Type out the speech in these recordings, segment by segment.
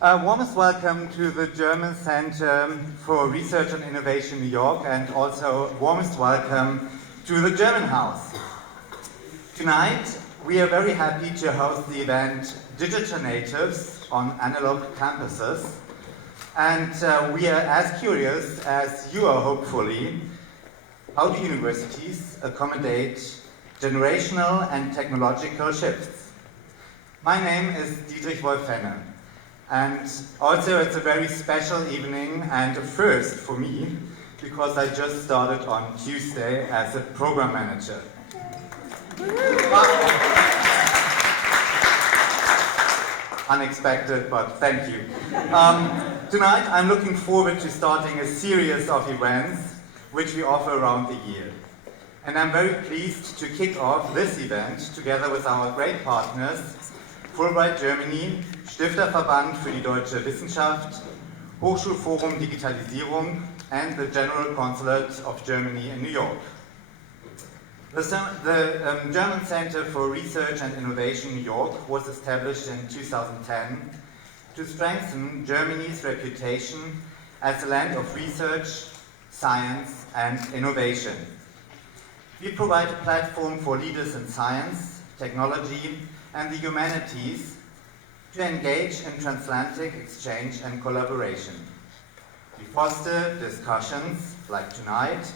Warmest welcome to the German Center for Research and Innovation, New York, and also warmest welcome to the German House. Tonight, we are very happy to host the event Digital Natives on Analog Campuses, and we are as curious as you are, hopefully. How do universities accommodate generational and technological shifts? My name is Dietrich Wolf-Henne, and also it's a very special evening and a first for me because I just started on Tuesday as a program manager. Unexpected, but thank you. Tonight I'm looking forward to starting a series of events which we offer around the year. And I'm very pleased to kick off this event together with our great partners, Fulbright Germany, Stifterverband für die deutsche Wissenschaft, Hochschulforum Digitalisierung, and the General Consulate of Germany in New York. The German Center for Research and Innovation New York was established in 2010 to strengthen Germany's reputation as a land of research, science, and innovation. We provide a platform for leaders in science, technology, and the humanities to engage in transatlantic exchange and collaboration. We foster discussions, like tonight,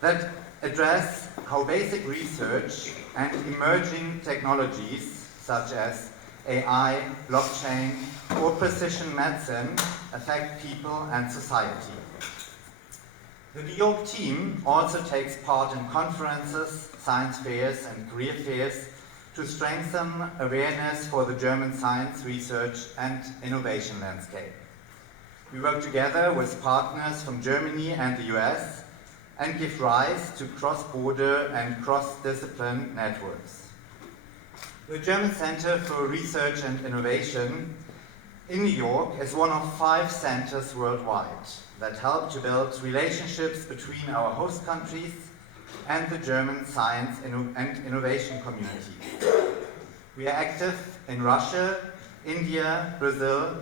that address how basic research and emerging technologies such as AI, blockchain, or precision medicine affect people and society. The New York team also takes part in conferences, science fairs, and career fairs to strengthen awareness for the German science, research, and innovation landscape. We work together with partners from Germany and the US and give rise to cross-border and cross-discipline networks. The German Center for Research and Innovation in New York is one of 5 centers worldwide that help to build relationships between our host countries and the German science and innovation community. We are active in Russia, India, Brazil,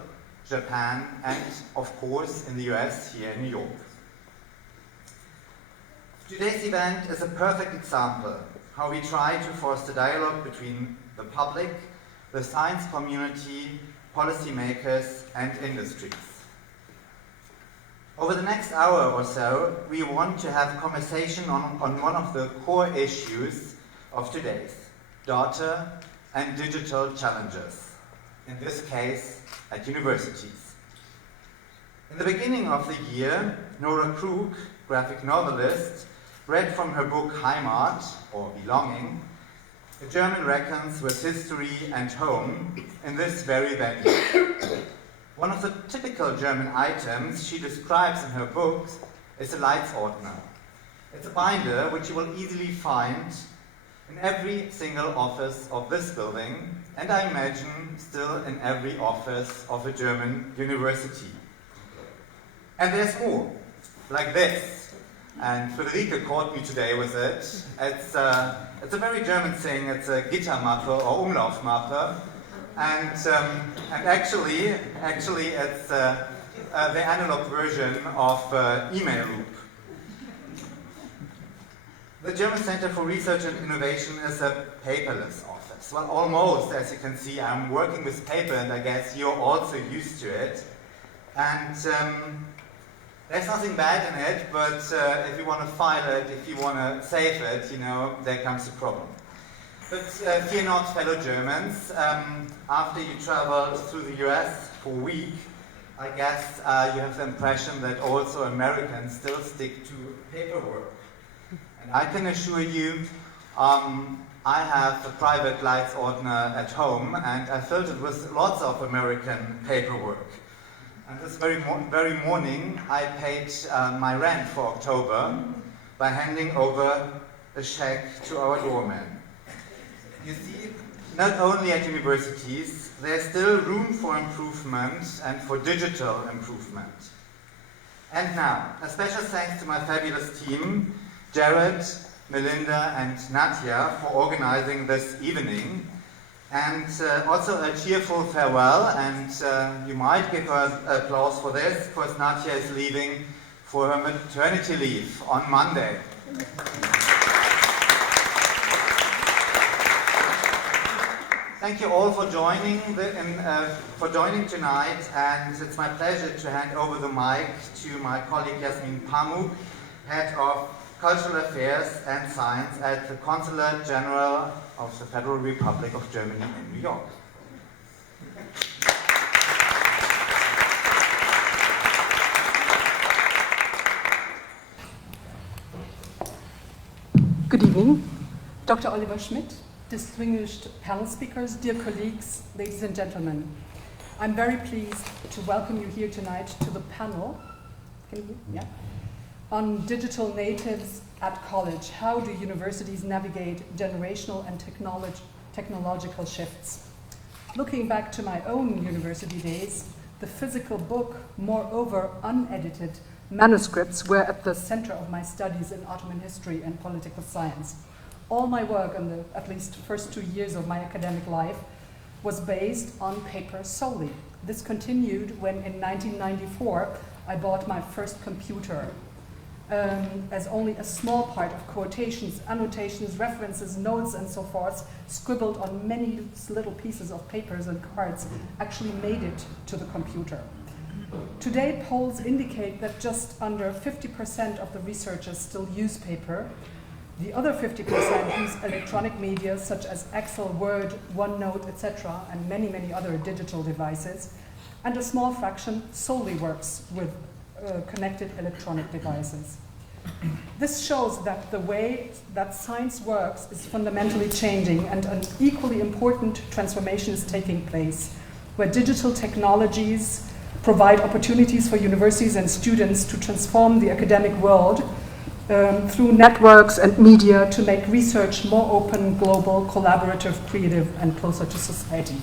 Japan, and of course in the US here in New York. Today's event is a perfect example how we try to foster dialogue between the public, the science community, policymakers, and industries. Over the next hour or so, we want to have a conversation on one of the core issues of today's, data and digital challenges, in this case, at universities. In the beginning of the year, Nora Krug, graphic novelist, read from her book Heimat, or Belonging, a German reckons with history and home in this very venue. One of the typical German items she describes in her books is a Leitsordner. It's a binder which you will easily find in every single office of this building, and I imagine still in every office of a German university. And there's more, like this. And Friederike caught me today with it. It's a very German thing. It's a Gittermappe or Umlaufmappe. And actually, it's the analog version of email loop. The German Center for Research and Innovation is a paperless office. Well, almost, as you can see, I'm working with paper, and I guess you're also used to it. And there's nothing bad in it, but if you want to file it, if you want to save it, there comes the problem. But fear not, fellow Germans. After you travel through the US for a week, I guess you have the impression that also Americans still stick to paperwork. And I can assure you, I have a private Leitsordner at home, and I filled it with lots of American paperwork. And this very morning, I paid my rent for October by handing over a check to our doorman. You see, not only at universities, there's still room for improvement and for digital improvement. And now, a special thanks to my fabulous team, Jared, Melinda, and Nadia, for organizing this evening. And also a cheerful farewell, and you might give her applause for this, because Nadja is leaving for her maternity leave on Monday. Thank you all for joining tonight, and it's my pleasure to hand over the mic to my colleague Yasmin Pamuk, Head of Cultural Affairs and Science at the Consulate General of the Federal Republic of Germany in New York. Good evening. Dr. Oliver Schmidt, distinguished panel speakers, dear colleagues, ladies and gentlemen. I'm very pleased to welcome you here tonight to the panel on digital natives at college. How do universities navigate generational and technological shifts? Looking back to my own university days, the physical book, moreover unedited manuscripts, were at the center of my studies in Ottoman history and political science. All my work in the at least first 2 years of my academic life was based on paper solely. This continued when in 1994 I bought my first computer, as only a small part of quotations, annotations, references, notes, and so forth, scribbled on many little pieces of papers and cards, actually made it to the computer. Today, polls indicate that just under 50% of the researchers still use paper. The other 50% use electronic media such as Excel, Word, OneNote, etc., and many, many other digital devices. And a small fraction solely works with connected electronic devices. This shows that the way that science works is fundamentally changing, and an equally important transformation is taking place, where digital technologies provide opportunities for universities and students to transform the academic world through networks and media to make research more open, global, collaborative, creative, and closer to society.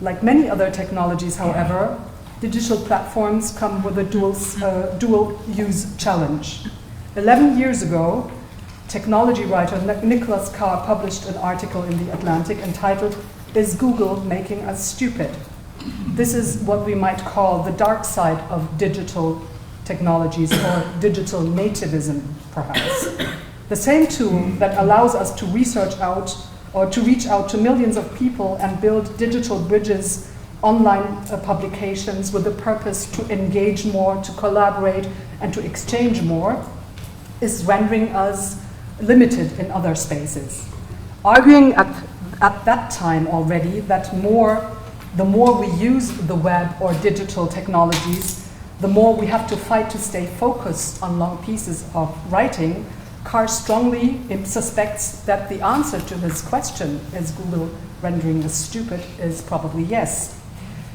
Like many other technologies, however, digital platforms come with a dual-use challenge. 11 years ago, technology writer Nicholas Carr published an article in The Atlantic entitled, "Is Google Making Us Stupid?" This is what we might call the dark side of digital technologies, or digital nativism, perhaps. The same tool that allows us to reach out to millions of people and build digital bridges, online publications with the purpose to engage more, to collaborate, and to exchange more, is rendering us limited in other spaces. Arguing at that time already that the more we use the web or digital technologies, the more we have to fight to stay focused on long pieces of writing, Carr strongly suspects that the answer to his question, is Google rendering us stupid, is probably yes.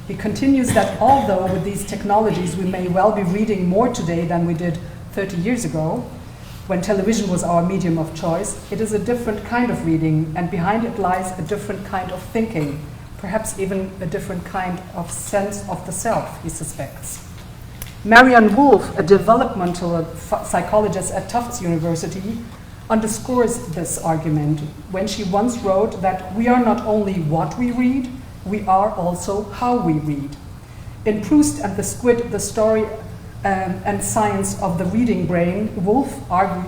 He continues that although with these technologies we may well be reading more today than we did 30 years ago, when television was our medium of choice, it is a different kind of reading, and behind it lies a different kind of thinking, perhaps even a different kind of sense of the self, he suspects. Marianne Wolf, a developmental psychologist at Tufts University, underscores this argument when she once wrote that we are not only what we read, we are also how we read. In Proust and the Squid, the story and science of the reading brain, Wolf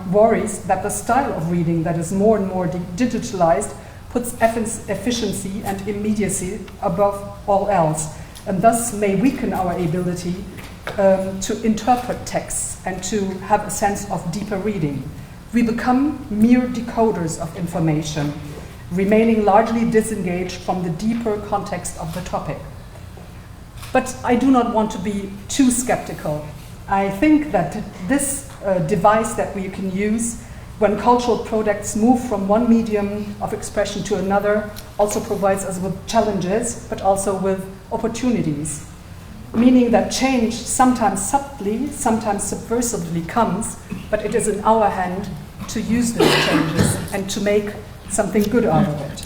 worries that the style of reading that is more and more digitalized puts efficiency and immediacy above all else, and thus may weaken our ability to interpret texts and to have a sense of deeper reading. We become mere decoders of information, remaining largely disengaged from the deeper context of the topic. But I do not want to be too skeptical. I think that this device that we can use when cultural products move from one medium of expression to another also provides us with challenges, but also with opportunities. Meaning that change sometimes subtly, sometimes subversively comes, but it is in our hand to use those changes and to make something good out of it.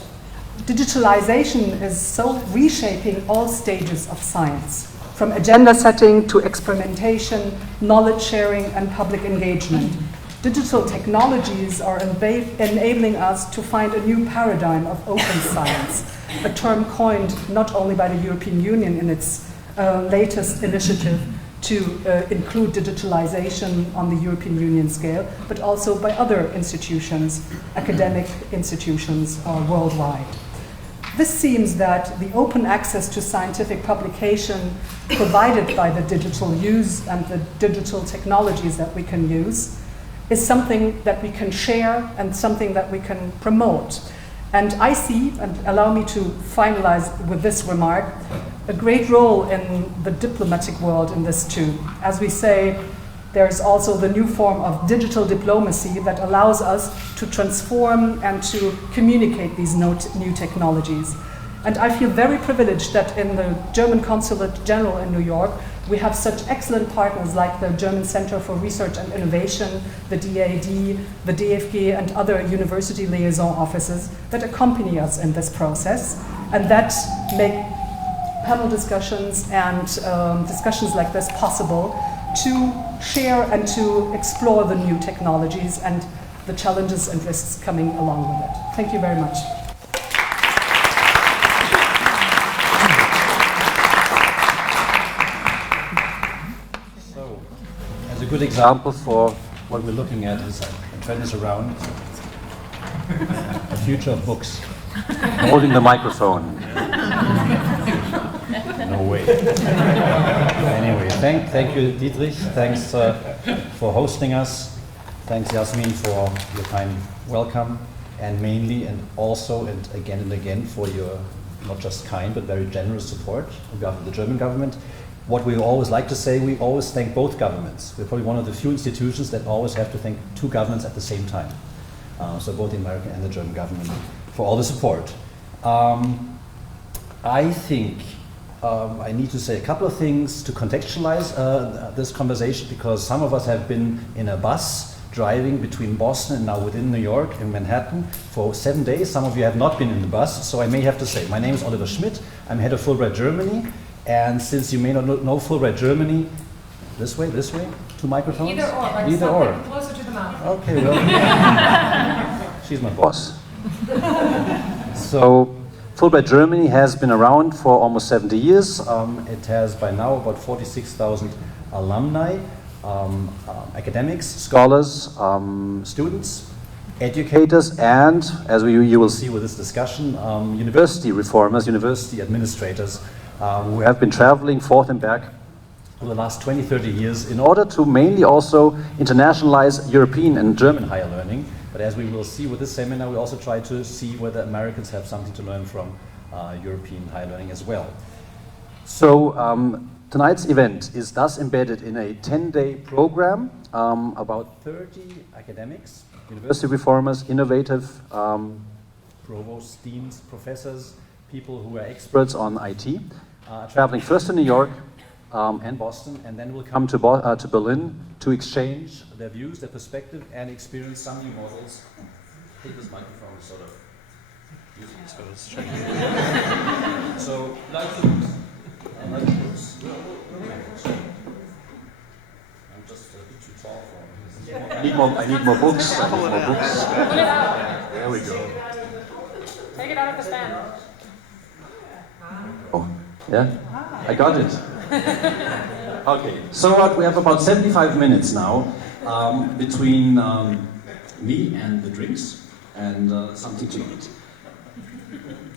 Digitalization is so reshaping all stages of science, from agenda setting to experimentation, knowledge sharing, and public engagement. Digital technologies are enabling us to find a new paradigm of open science, a term coined not only by the European Union in its latest initiative to include digitalization on the European Union scale, but also by other institutions, academic institutions worldwide. This seems that the open access to scientific publication provided by the digital use and the digital technologies that we can use is something that we can share and something that we can promote. And I see, and allow me to finalize with this remark, a great role in the diplomatic world in this too. As we say, there's also the new form of digital diplomacy that allows us to transform and to communicate these new technologies. And I feel very privileged that in the German Consulate General in New York, we have such excellent partners like the German Center for Research and Innovation, the DAD, the DFG, and other university liaison offices that accompany us in this process and that make panel discussions and discussions like this possible to share and to explore the new technologies and the challenges and risks coming along with it. Thank you very much. So, as a good example for what we're looking at is, and turn this around, a future of books. Holding the microphone. No way. Anyway, thank you, Dietrich. Thanks for hosting us. Thanks, Jasmin, for your kind welcome, and mainly and also and again for your not just kind but very generous support on behalf of the German government. What we always like to say, we always thank both governments. We're probably one of the few institutions that always have to thank two governments at the same time. So both the American and the German government for all the support. I think I need to say a couple of things to contextualize this conversation, because some of us have been in a bus driving between Boston and now within New York in Manhattan for 7 days. Some of you have not been in the bus, so I may have to say, my name is Oliver Schmidt, I'm head of Fulbright Germany, and since you may not know Fulbright Germany, this way, two microphones? Either or, but either or. Closer to the mouth. Okay, well, she's my boss. So, Fulbright Germany has been around for almost 70 years. It has by now about 46,000 alumni, academics, scholars, students, educators, and, as you will see with this discussion, university reformers, university administrators who have been traveling forth and back for the last 20, 30 years in order to mainly also internationalize European and German higher learning. But as we will see with this seminar, we also try to see whether Americans have something to learn from European higher learning as well. So tonight's event is thus embedded in a 10-day program, about 30 academics, university reformers, innovative provosts, deans, professors, people who are experts on IT, traveling first to New York and Boston, and then we'll come to Berlin to exchange their views, their perspective, and experience some new models. Take this microphone sort of using this for this training. So, like the books. Like the books. I'm just a bit too tall for them. I need more books. Pull it out. There we go. Take it out of the stand. Oh, yeah? I got it. Okay, so what, we have about 75 minutes now between me and the drinks and something to eat.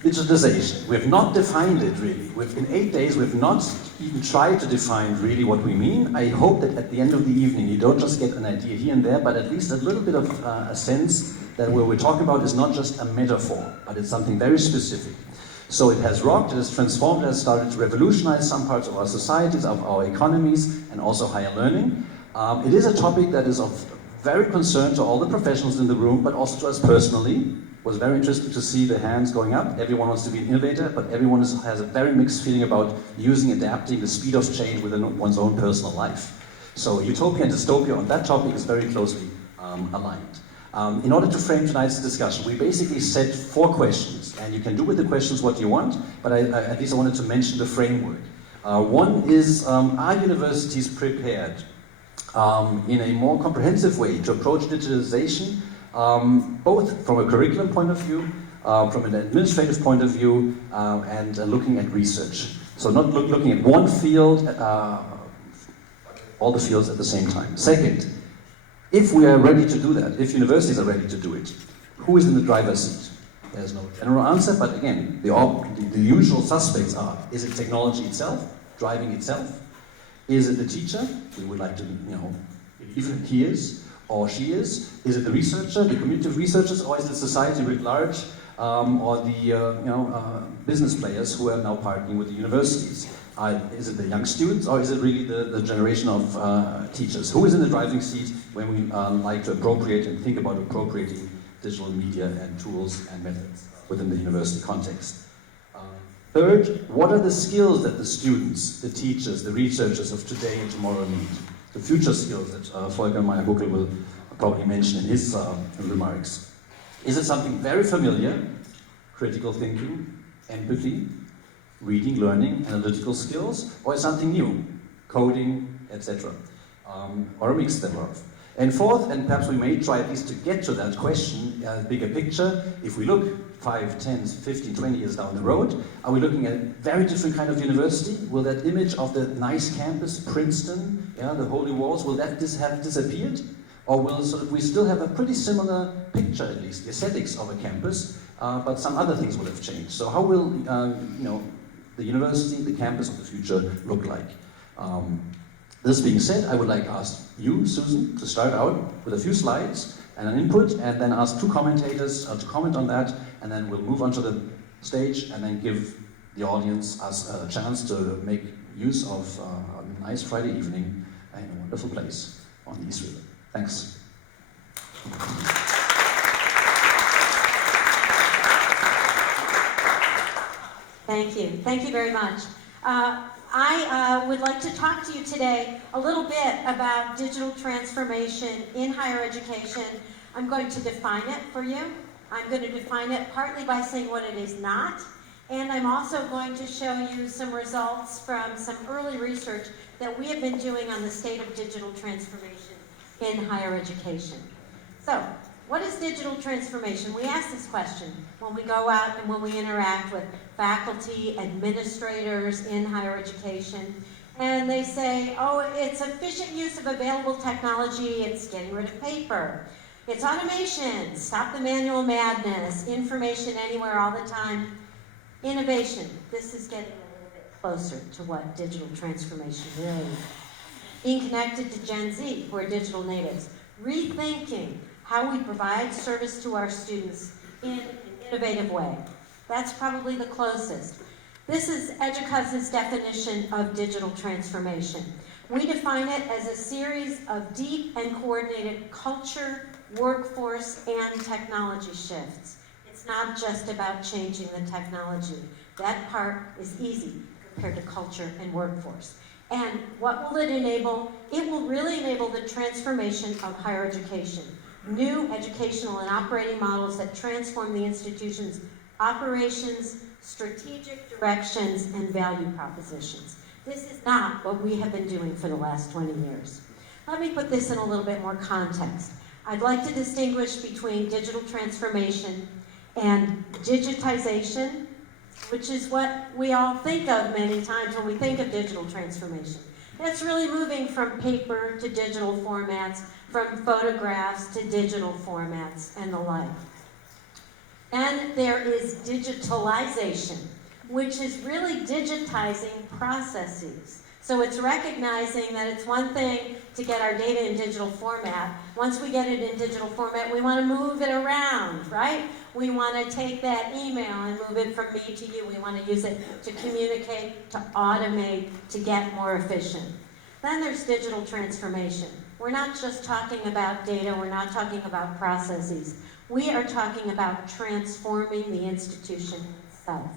Digitization. We have not defined it really. In 8 days we've not even tried to define really what we mean. I hope that at the end of the evening you don't just get an idea here and there, but at least a little bit of a sense that what we're talking about is not just a metaphor, but it's something very specific. So it has rocked, it has transformed, it has started to revolutionize some parts of our societies, of our economies, and also higher learning. It is a topic that is of very concern to all the professionals in the room, but also to us personally. It was very interesting to see the hands going up. Everyone wants to be an innovator, but everyone has a very mixed feeling about using, adapting, the speed of change within one's own personal life. So utopia and dystopia on that topic is very closely aligned. In order to frame tonight's discussion, we basically set 4 questions, and you can do with the questions what you want, but at least I wanted to mention the framework. One is, are universities prepared in a more comprehensive way to approach digitalization, both from a curriculum point of view, from an administrative point of view, and looking at research. So not looking at one field, all the fields at the same time. Second, if we are ready to do that, if universities are ready to do it, who is in the driver's seat? There's no general answer, but again, the usual suspects are, is it technology itself, driving itself? Is it the teacher? We would like to, believe he is or she is. Is it the researcher, the community of researchers, or is it society writ large, or the business players who are now partnering with the universities? Is it the young students, or is it really the generation of teachers? Who is in the driving seat when we like to appropriate and think about appropriating digital media and tools and methods within the university context? Third, what are the skills that the students, the teachers, the researchers of today and tomorrow need? The future skills that Volker Meyer-Buckel will probably mention in his remarks. Is it something very familiar? Critical thinking, empathy, reading, learning, analytical skills, or is something new? Coding, etc. Or a mix thereof. And fourth, and perhaps we may try at least to get to that question, bigger picture, if we look 5, 10, 15, 20 years down the road, are we looking at a very different kind of university? Will that image of the nice campus, Princeton, the holy walls, will that have disappeared? Or will we still have a pretty similar picture, at least, the aesthetics of a campus, but some other things will have changed. So how will the university, the campus of the future look like? This being said, I would like to ask you, Susan, to start out with a few slides and an input, and then ask two commentators to comment on that, and then we'll move on to the stage and then give the audience us a chance to make use of a nice Friday evening in a wonderful place on the East River. Thanks. Thank you. Thank you very much. I would like to talk to you today a little bit about digital transformation in higher education. I'm going to define it for you. I'm going to define it partly by saying what it is not, and I'm also going to show you some results from some early research that we have been doing on the state of digital transformation in higher education. So, what is digital transformation? We ask this question when we go out and when we interact with faculty, administrators in higher education, and they say, oh, it's efficient use of available technology, it's getting rid of paper, it's automation, stop the manual madness, information anywhere all the time, innovation. This is getting a little bit closer to what digital transformation really is. Being connected to Gen Z, who are digital natives, rethinking how we provide service to our students in an innovative way. That's probably the closest. This is EDUCAUSE's definition of digital transformation. We define it as a series of deep and coordinated culture, workforce, and technology shifts. It's not just about changing the technology. That part is easy compared to culture and workforce. And what will it enable? It will really enable the transformation of higher education. New educational and operating models that transform the institution's operations, strategic directions, and value propositions. This is not what we have been doing for the last 20 years. Let me put this in a little bit more context. I'd like to distinguish between digital transformation and digitization, which is what we all think of many times when we think of digital transformation. It's really moving from paper to digital formats, from photographs to digital formats, and the like. And there is digitalization, which is really digitizing processes. So it's recognizing that it's one thing to get our data in digital format. Once we get it in digital format, we want to move it around, right? We want to take that email and move it from me to you. We want to use it to communicate, to automate, to get more efficient. Then there's digital transformation. We're not just talking about data, we're not talking about processes. We are talking about transforming the institution itself.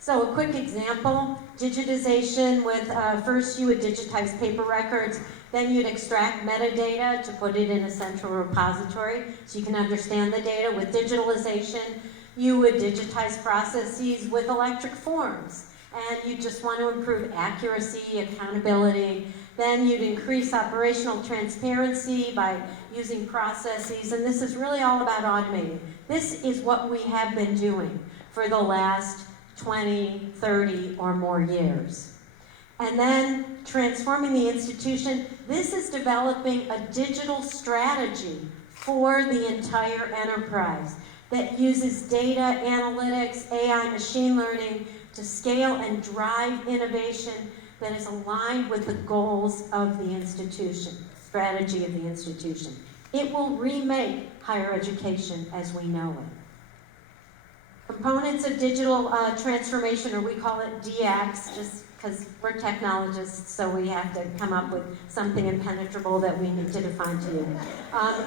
So a quick example, digitization with, first you would digitize paper records, then you'd extract metadata to put it in a central repository so you can understand the data. With digitalization, you would digitize processes with electric forms, and you just want to improve accuracy, accountability, Then you'd increase operational transparency by using processes, and this is really all about automating. This is what we have been doing for the last 20, 30 or more years. And then transforming the institution, this is developing a digital strategy for the entire enterprise that uses data, analytics, AI, machine learning to scale and drive innovation that is aligned with the goals of the institution, strategy of the institution. It will remake higher education as we know it. Components of digital transformation, or we call it DX, just because we're technologists, so we have to come up with something impenetrable that we need to define to you.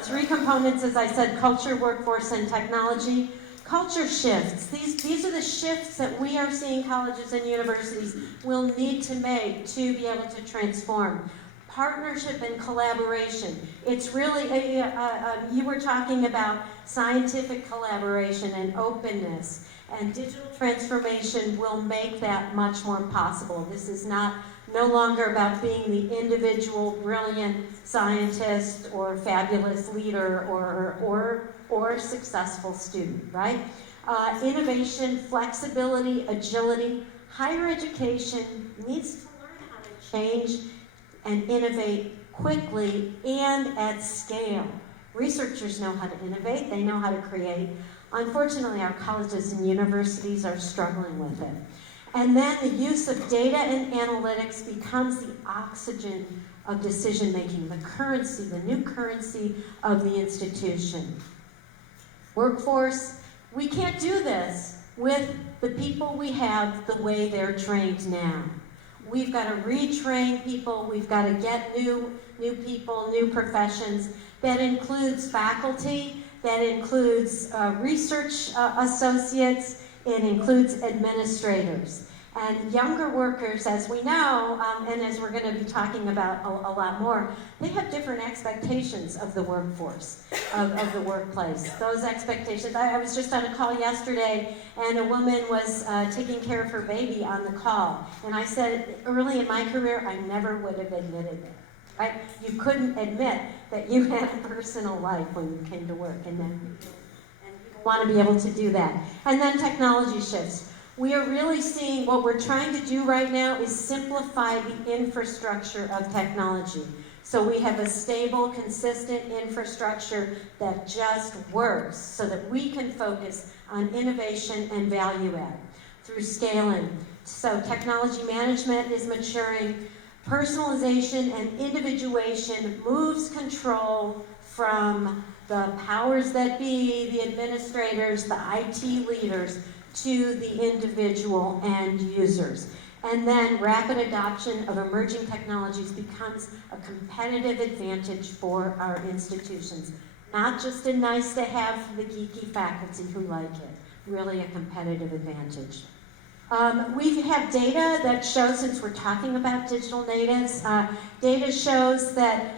3 components, as I said: culture, workforce, and technology. Culture shifts. These are the shifts that we are seeing colleges and universities will need to make to be able to transform. Partnership and collaboration. It's really, you were talking about scientific collaboration and openness, and digital transformation will make that much more possible. This is no longer about being the individual brilliant scientist or fabulous leader or successful student, right? Innovation, flexibility, agility. Higher education needs to learn how to change and innovate quickly and at scale. Researchers know how to innovate, they know how to create. Unfortunately, our colleges and universities are struggling with it. And then the use of data and analytics becomes the oxygen of decision making, the currency, the new currency of the institution. Workforce, we can't do this with the people we have the way they're trained now. We've got to retrain people, we've got to get new people, new professions. That includes faculty, that includes research associates, it includes administrators. And younger workers, as we know, and as we're going to be talking about a lot more, they have different expectations of the workforce, of the workplace. Those expectations, I was just on a call yesterday, and a woman was taking care of her baby on the call. And I said, early in my career, I never would have admitted it. Right? You couldn't admit that you had a personal life when you came to work, and people want to be able to do that. And then technology shifts. We are really seeing what we're trying to do right now is simplify the infrastructure of technology. So we have a stable, consistent infrastructure that just works so that we can focus on innovation and value add through scaling. So technology management is maturing. Personalization and individuation moves control from the powers that be, the administrators, the IT leaders, to the individual end users. And then rapid adoption of emerging technologies becomes a competitive advantage for our institutions. Not just a nice to have for the geeky faculty who like it, really a competitive advantage. We have data that shows, since we're talking about digital natives, data shows that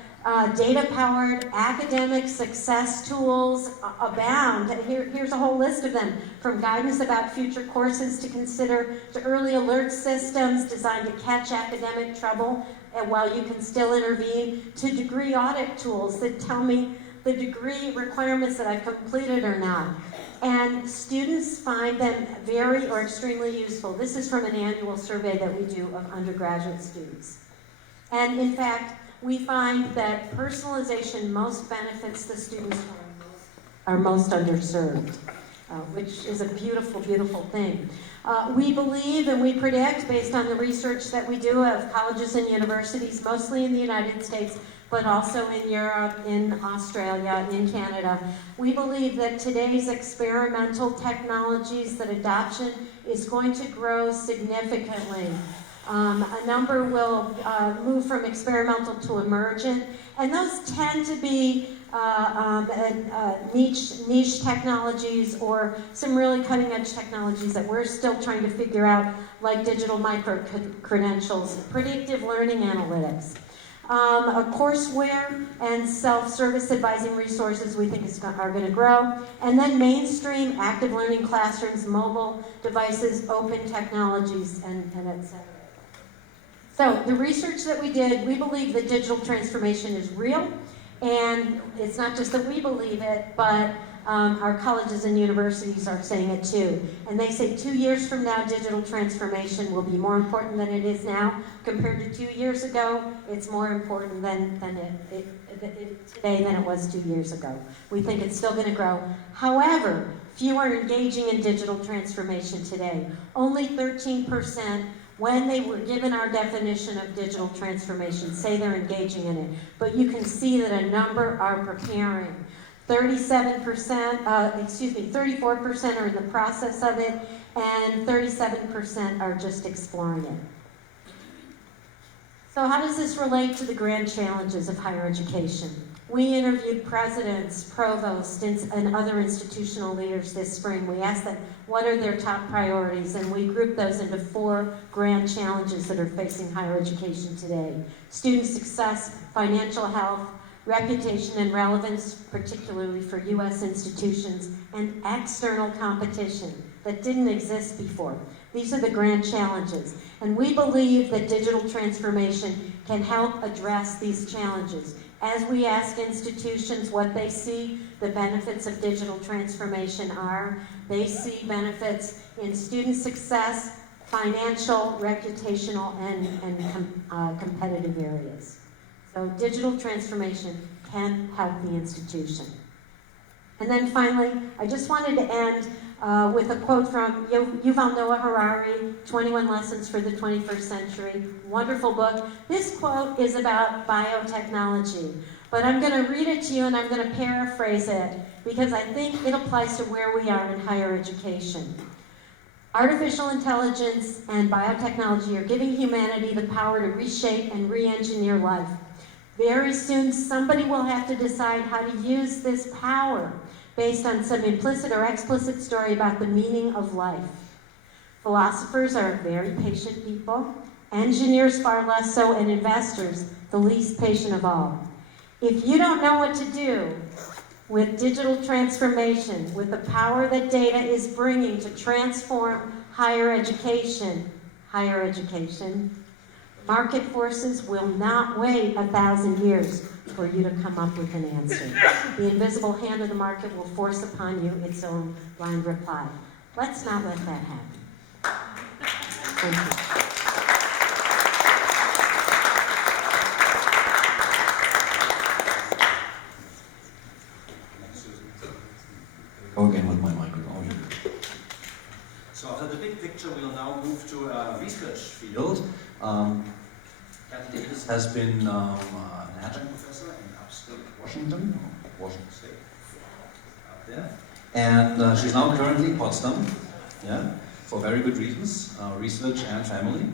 data-powered academic success tools abound. Here's a whole list of them, from guidance about future courses to consider, to early alert systems designed to catch academic trouble and while you can still intervene, to degree audit tools that tell me the degree requirements that I've completed or not. And students find them very or extremely useful. This is from an annual survey that we do of undergraduate students. And in fact, we find that personalization most benefits the students who are most underserved, which is a beautiful, beautiful thing. We believe and we predict, based on the research that we do of colleges and universities, mostly in the United States, but also in Europe, in Australia, in Canada, we believe that today's experimental technologies, that adoption is going to grow significantly. A number will move from experimental to emergent, and those tend to be niche technologies or some really cutting-edge technologies that we're still trying to figure out, like digital micro-credentials, predictive learning analytics. Courseware and self-service advising resources we think are going to grow. And then mainstream active learning classrooms, mobile devices, open technologies, and et cetera. So the research that we did, we believe that digital transformation is real, and it's not just that we believe it, but our colleges and universities are saying it too. And they say 2 years from now, digital transformation will be more important than it is now. Compared to 2 years ago, it's more important today than it was 2 years ago. We think it's still going to grow. However, few are engaging in digital transformation today. Only 13%, when they were given our definition of digital transformation, say they're engaging in it. But you can see that a number are preparing. 34% are in the process of it, and 37% are just exploring it. So how does this relate to the grand challenges of higher education? We interviewed presidents, provosts, and other institutional leaders this spring. We asked them what are their top priorities, and we grouped those into 4 grand challenges that are facing higher education today. Student success, financial health, reputation and relevance, particularly for U.S. institutions, and external competition that didn't exist before. These are the grand challenges. And we believe that digital transformation can help address these challenges. As we ask institutions what they see the benefits of digital transformation are, they see benefits in student success, financial, reputational, and competitive areas. So digital transformation can help the institution. And then finally, I just wanted to end with a quote from Yuval Noah Harari, 21 Lessons for the 21st Century. Wonderful book. This quote is about biotechnology, but I'm going to read it to you and I'm going to paraphrase it because I think it applies to where we are in higher education. Artificial intelligence and biotechnology are giving humanity the power to reshape and re-engineer life. Very soon, somebody will have to decide how to use this power based on some implicit or explicit story about the meaning of life. Philosophers are very patient people, engineers far less so, and investors the least patient of all. If you don't know what to do with digital transformation, with the power that data is bringing to transform higher education, market forces will not wait 1,000 years for you to come up with an answer. The invisible hand of the market will force upon you its own blind reply. Let's not let that happen. Thank you. Go again with my microphone. So after the big picture, we'll now move to a research field. Kathy Davis has been an adjunct professor in upstate Washington State, up there. And she's now currently in Potsdam, for very good reasons, research and family.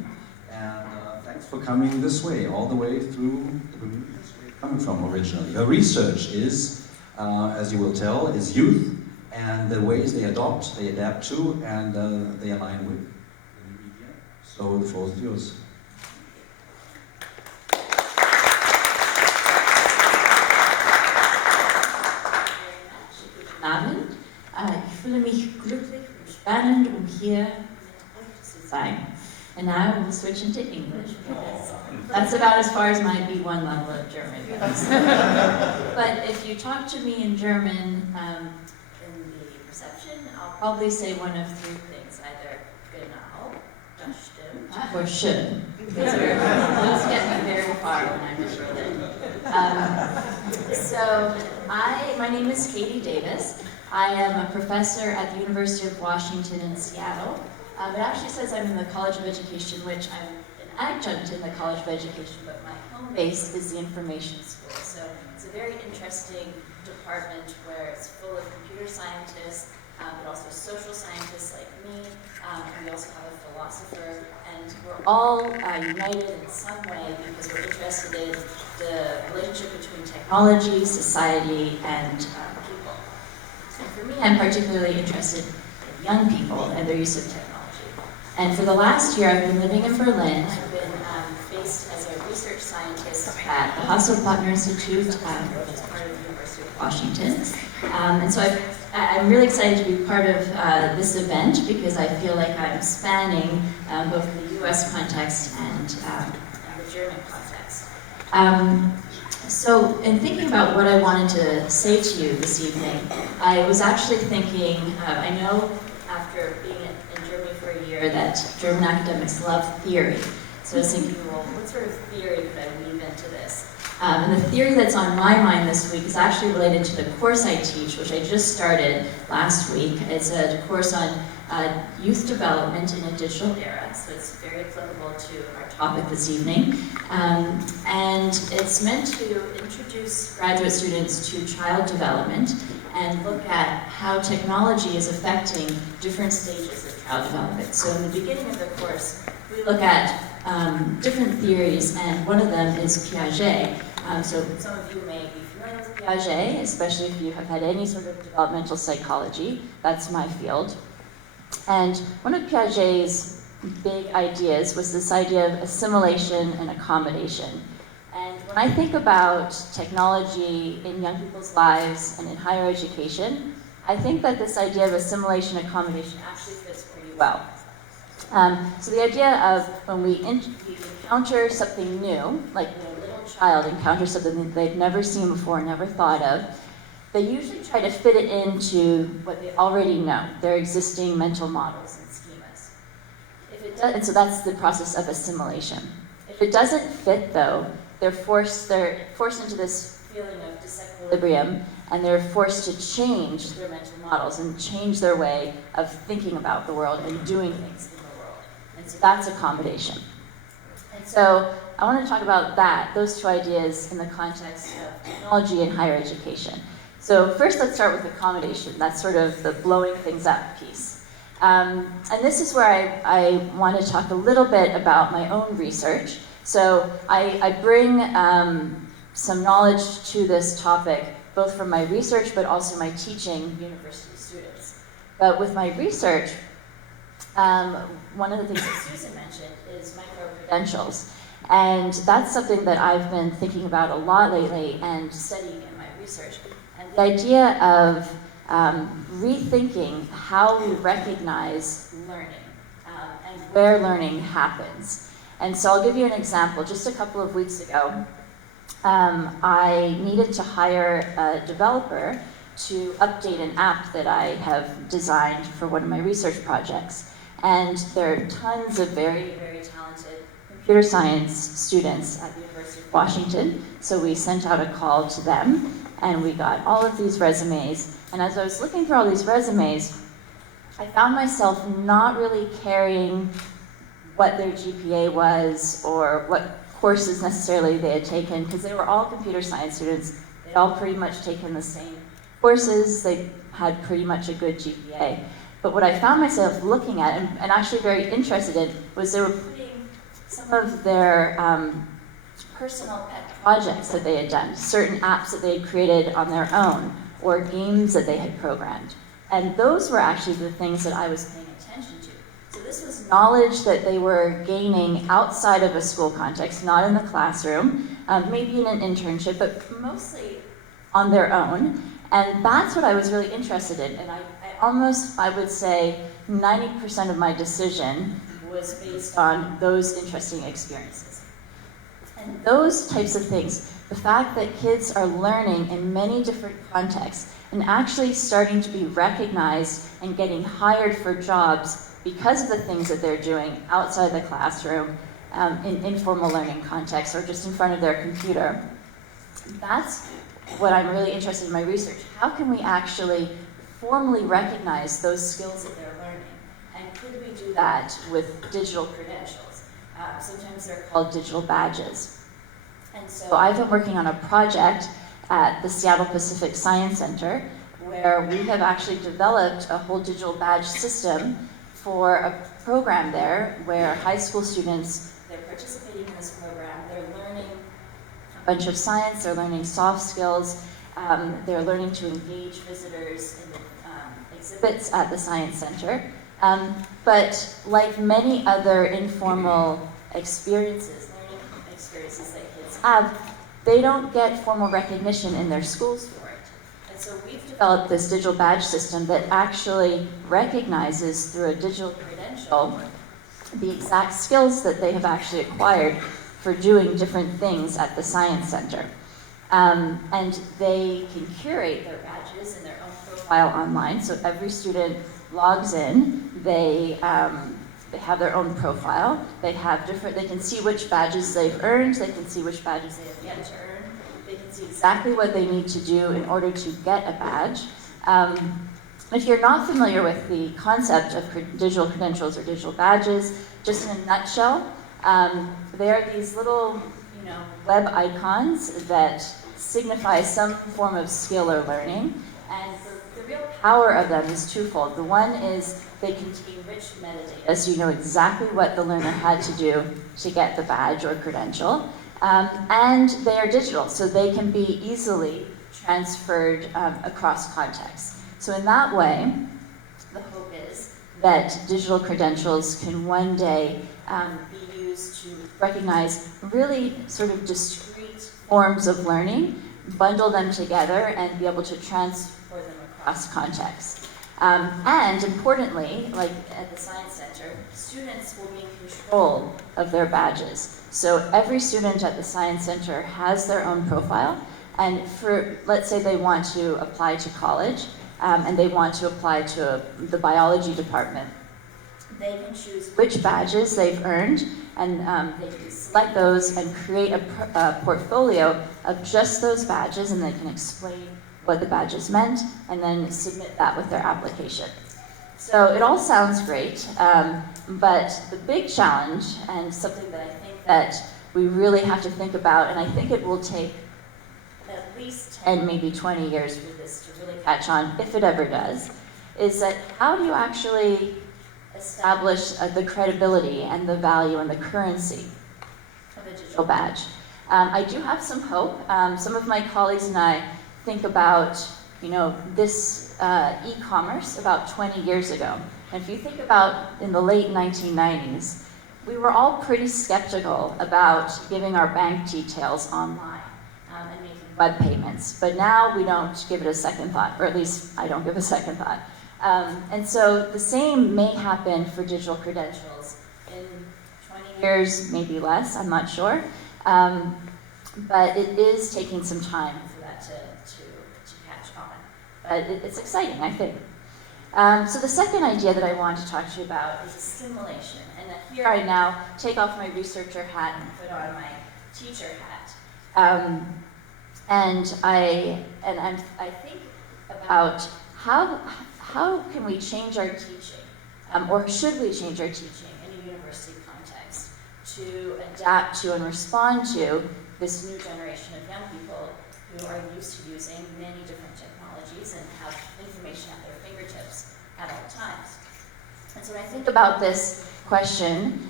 And thanks for coming this way, all the way through the community coming from originally. Her research is, as you will tell, is youth and the ways they adopt, they adapt to, and they align with the new media. So the floor is yours. Guten Abend. Ich fühle mich glücklich und spannend, hier mit euch zu sein. And now we'll switch into English because that's about as far as my B1 level of German goes. But if you talk to me in German in the reception, I'll probably say one of 3 things, either genau, das stimmt, or schön. Those get me very far when I'm in Berlin. So my name is Katie Davis. I am a professor at the University of Washington in Seattle. It actually says I'm in the College of Education, which I'm an adjunct in the College of Education, but my home base is the Information School. So it's a very interesting department where it's full of computer scientists, but also social scientists like me, and we also have a philosopher, and we're all united in some way because we're interested in the relationship between technology, society, and people. And for me, I'm particularly interested in young people and their use of technology. And for the last year, I've been living in Berlin. I've been based as a research scientist at the Hasso-Plattner Institute, which is part of the University of Washington. And so I'm really excited to be part of this event because I feel like I'm spanning both the US context and German context. So in thinking about what I wanted to say to you this evening, I was actually thinking, I know after being in Germany for a year that German academics love theory. So I was thinking, well, what sort of theory could I weave into this? And the theory that's on my mind this week is actually related to the course I teach, which I just started last week. It's a course on youth development in a digital era, so it's very applicable to our topic this evening. And it's meant to introduce graduate students to child development and look at how technology is affecting different stages of child development. So in the beginning of the course, we look at different theories, and one of them is Piaget. So some of you may be familiar with Piaget, especially if you have had any sort of developmental psychology. That's my field. And one of Piaget's big ideas was this idea of assimilation and accommodation. And when I think about technology in young people's lives and in higher education, I think that this idea of assimilation and accommodation actually fits pretty well. So the idea of when we encounter something new, like a little child encounters something that they've never seen before, never thought of, they usually try to fit it into what they already know, their existing mental models and schemas. And so that's the process of assimilation. If it doesn't fit, though, they're forced into this feeling of disequilibrium, and they're forced to change their mental models and change their way of thinking about the world and doing things in the world. And so that's accommodation. And so I want to talk about those two ideas in the context of technology and higher education. So first, let's start with accommodation. That's sort of the blowing things up piece. And this is where I want to talk a little bit about my own research. So I bring some knowledge to this topic, both from my research, but also my teaching university students. But with my research, one of the things that Susan mentioned is micro-credentials. And that's something that I've been thinking about a lot lately and studying in my research. And the idea of rethinking how we recognize learning and where learning happens. And so I'll give you an example. Just a couple of weeks ago, I needed to hire a developer to update an app that I have designed for one of my research projects. And there are tons of very, very talented computer science students at the University of Washington. So we sent out a call to them, and we got all of these resumes. And as I was looking through all these resumes, I found myself not really caring what their GPA was or what courses necessarily they had taken, because they were all computer science students. They'd all pretty much taken the same courses. They had pretty much a good GPA. But what I found myself looking at, and actually very interested in, was they were putting some of their personal pet projects that they had done, certain apps that they had created on their own, or games that they had programmed. And those were actually the things that I was paying attention to. So this was knowledge that they were gaining outside of a school context, not in the classroom, maybe in an internship, but mostly on their own. And that's what I was really interested in. And I would say 90% of my decision was based on those interesting experiences. And those types of things, the fact that kids are learning in many different contexts and actually starting to be recognized and getting hired for jobs because of the things that they're doing outside the classroom, in informal learning contexts or just in front of their computer. That's what I'm really interested in my research. How can we actually formally recognize those skills that they're learning? And could we do that with digital credentials? Sometimes they're called digital badges. And so I've been working on a project at the Seattle Pacific Science Center where we have actually developed a whole digital badge system for a program there where high school students, they're participating in this program, they're learning a bunch of science, they're learning soft skills, they're learning to engage visitors in the exhibits at the Science Center. But like many other informal experiences, learning experiences that kids have, they don't get formal recognition in their schools for it. And so we've developed this digital badge system that actually recognizes through a digital credential the exact skills that they have actually acquired for doing different things at the Science Center. And they can curate their badges and their own profile online. So every student logs in, they have their own profile. They can see which badges they've earned. They can see which badges they have yet to earn. They can see exactly what they need to do in order to get a badge. If you're not familiar with the concept of digital credentials or digital badges, just in a nutshell, they are these little, web icons that signify some form of skill or learning. And the real power of them is twofold. The one is they contain rich metadata, so you know exactly what the learner had to do to get the badge or credential. And they are digital, so they can be easily transferred across contexts. So in that way, the hope is that digital credentials can one day be used to recognize really sort of discrete forms of learning, bundle them together, and be able to transfer them across contexts. And importantly, like at the Science Center, students will be in control of their badges. So every student at the Science Center has their own profile, and let's say they want to apply to college, and they want to apply to the biology department. They can choose which badges they've earned, and they can select those and create a portfolio of just those badges, and they can explain what the badges meant, and then submit that with their application. So it all sounds great, but the big challenge, and something that I think that we really have to think about, and I think it will take at least 10, maybe 20 years for this to really catch on, if it ever does, is that how do you actually establish the credibility and the value and the currency of a digital badge? I do have some hope. Some of my colleagues and I think about, this e-commerce about 20 years ago. And if you think about in the late 1990s, we were all pretty skeptical about giving our bank details online and making web payments. But now we don't give it a second thought, or at least I don't give a second thought. And so the same may happen for digital credentials in 20 years, maybe less, I'm not sure. But it is taking some time for that to catch on. But it's exciting, I think. So the second idea that I want to talk to you about is assimilation. And here I now take off my researcher hat and put on my teacher hat. And I think about how can we change our teaching, or should we change our teaching in a university context to adapt to and respond to this new generation of young people who are used to using many different technologies and have information at their fingertips at all times. And so when I think about this question,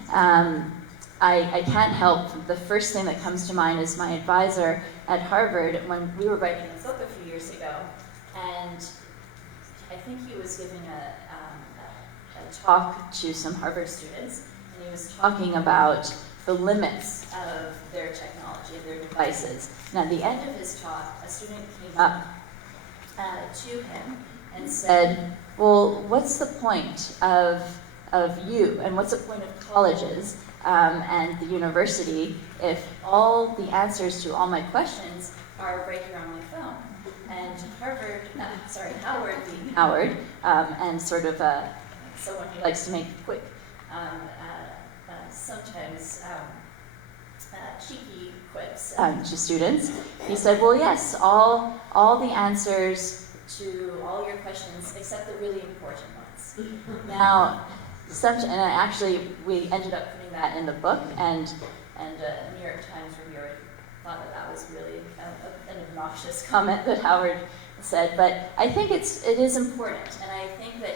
I can't help, the first thing that comes to mind is my advisor at Harvard when we were writing a book a few years ago, and I think he was giving a talk to some Harvard students, and he was talking about the limits of their technology, of their devices. And at the end of his talk, a student came up to him and said, well, what's the point of you, and what's the point of colleges and the university if all the answers to all my questions are right here on my phone? And Howard being Howard, and sort of someone who likes to make quick, sometimes cheeky quips to students, he said, well, yes, all the answers to all your questions except the really important ones. Now, we ended up putting that in the book, and New York Times reviewer thought that was really an obnoxious comment that Howard said, but I think it is important, and I think that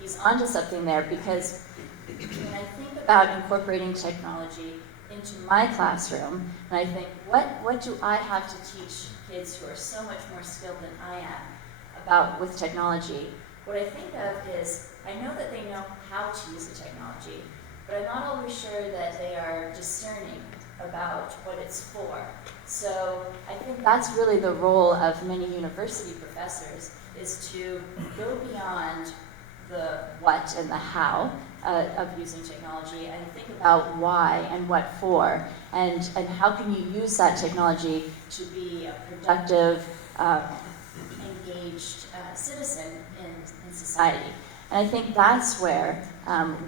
he's onto something there, because when I think about incorporating technology into my classroom, and I think, what do I have to teach kids who are so much more skilled than I am with technology? What I think of is, I know that they know how to use the technology, but I'm not always sure that they are discerning about what it's for. So I think that's really the role of many university professors, is to go beyond the what and the how of using technology, and think about why and what for, and how can you use that technology to be a productive, engaged citizen in society. And I think that's where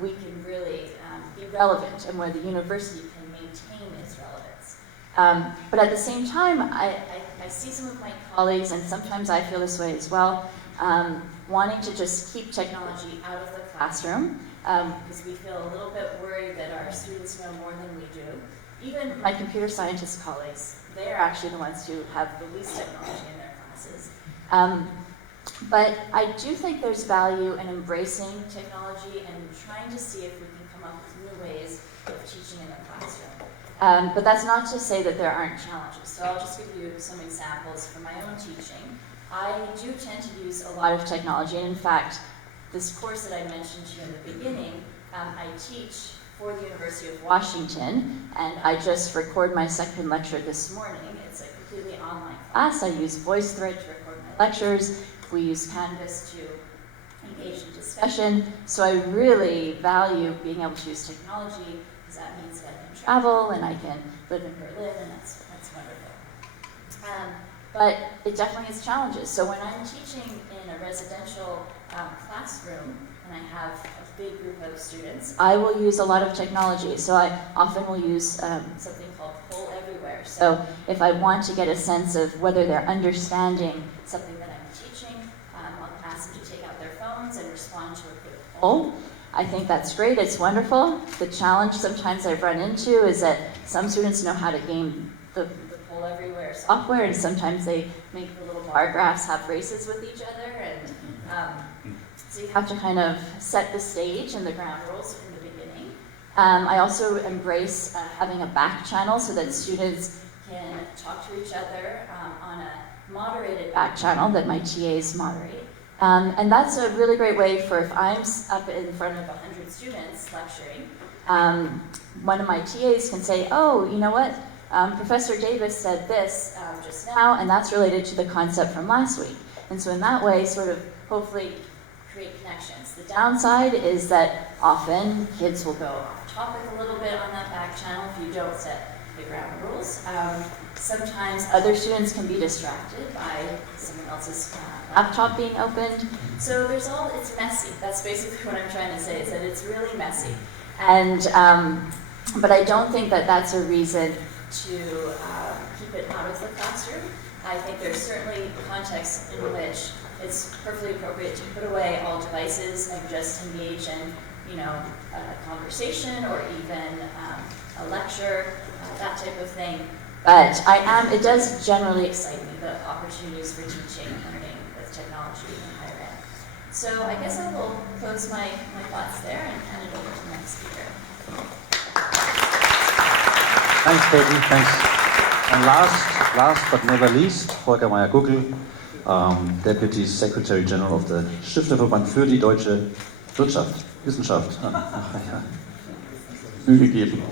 we can really be relevant, and where the university can maintain its relevance. But at the same time, I see some of my colleagues, and sometimes I feel this way as well, wanting to just keep technology out of the classroom, because we feel a little bit worried that our students know more than we do. Even my computer scientist colleagues, they're actually the ones who have the least technology in their classes. But I do think there's value in embracing technology and trying to see if we can come up with new ways of teaching in the classroom. But that's not to say that there aren't challenges. So I'll just give you some examples from my own teaching. I do tend to use a lot of technology, and in fact, this course that I mentioned to you in the beginning, I teach for the University of Washington, and I just recorded my second lecture this morning. It's a completely online class. I use VoiceThread to record my lectures. We use Canvas to engage in discussion. So I really value being able to use technology, because that means that I can travel and I can live in Berlin, and that's wonderful. But it definitely has challenges. So when I'm teaching in a residential classroom, and I have a big group of students, I will use a lot of technology. So I often will use something called Poll Everywhere. So if I want to get a sense of whether they're understanding something that I'm teaching, I'll ask them to take out their phones and respond to a quick poll. I think that's great, it's wonderful. The challenge sometimes I've run into is that some students know how to game the Poll Everywhere software, and sometimes they make the little bar graphs have races with each other, and so you have to kind of set the stage and the ground rules from the beginning. I also embrace having a back channel so that students can talk to each other on a moderated back channel that my TAs moderate. And that's a really great way for, if I'm up in front of 100 students lecturing, one of my TAs can say, oh, you know what, Professor Davis said this just now, and that's related to the concept from last week. And so in that way, sort of hopefully create connections. The downside is that often kids will go off topic a little bit on that back channel if you don't set the ground rules. Sometimes other students can be distracted by someone else's laptop being opened. So it's messy. That's basically what I'm trying to say, is that it's really messy. And, but I don't think that that's a reason to keep it out of the classroom. I think there's certainly contexts in which it's perfectly appropriate to put away all devices and just engage in, a conversation or even a lecture, that type of thing. But it does generally excite me, the opportunities for teaching and learning with technology in higher ed. So I guess I will close my thoughts there and hand it over to the next speaker. Thanks, Katie. Thanks. And last but never least, Volker Meyer-Guckel, Deputy Secretary General of the Stifterverband für die deutsche Wirtschaft, Wissenschaft. Mühe gegeben.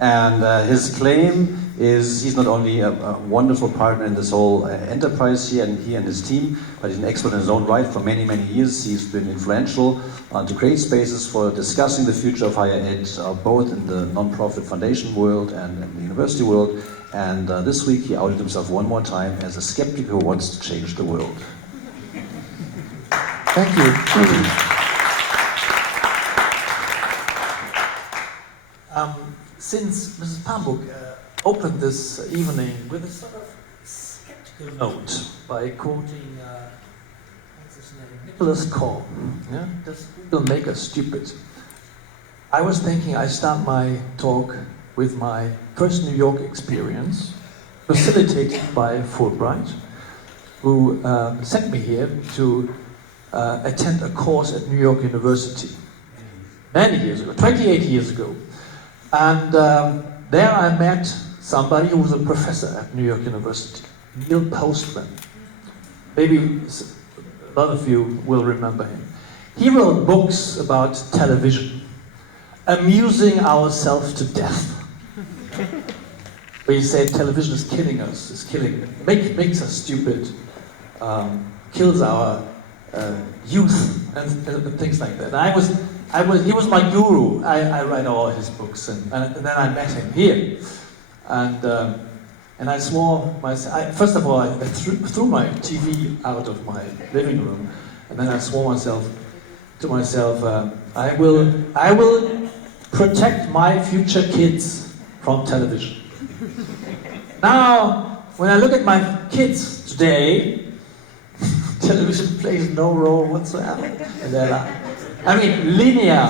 And his claim is he's not only a wonderful partner in this whole enterprise here, and he and his team, but he's an expert in his own right. For many, many years, he's been influential to create spaces for discussing the future of higher ed, both in the non-profit foundation world and in the university world. And this week, he outed himself one more time as a skeptic who wants to change the world. Thank you. Since Mrs. Pambuk opened this evening with a sort of skeptical note by quoting, what's his name, Nicholas Kohl, yeah? This will make us stupid. I was thinking I start my talk with my first New York experience, facilitated by Fulbright, who sent me here to attend a course at New York University many years ago, 28 years ago. And there I met somebody who was a professor at New York University, Neil Postman. Maybe a lot of you will remember him. He wrote books about television, amusing ourselves to death. Where he said television is killing us, makes us stupid, kills our youth and things like that. He was my guru. I read all his books, and then I met him here, and I swore myself. First of all, I threw my TV out of my living room, and then I swore to myself, I will protect my future kids from television. Now, when I look at my kids today, television plays no role whatsoever in their life. I mean, linear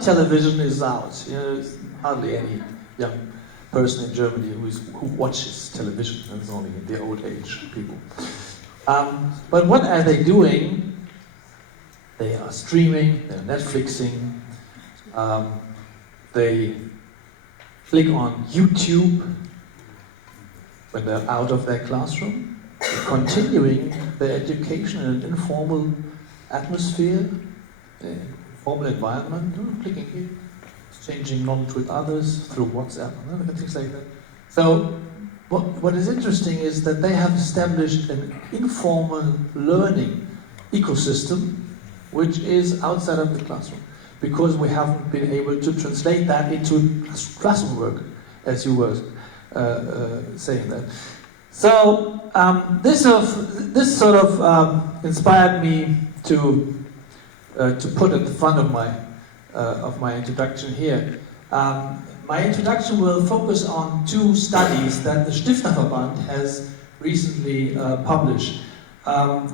television is out. You know, there's hardly any young person in Germany who watches television. It's only the old age people. But what are they doing? They are streaming, they're Netflixing, they click on YouTube when they're out of their classroom, they're continuing their education in an informal atmosphere, informal environment, clicking here, exchanging knowledge with others through WhatsApp, and things like that. So what is interesting is that they have established an informal learning ecosystem which is outside of the classroom, because we haven't been able to translate that into classroom work, as you were saying that. So this sort of inspired me to put at the front of my introduction here. My introduction will focus on two studies that the Stifterverband has recently published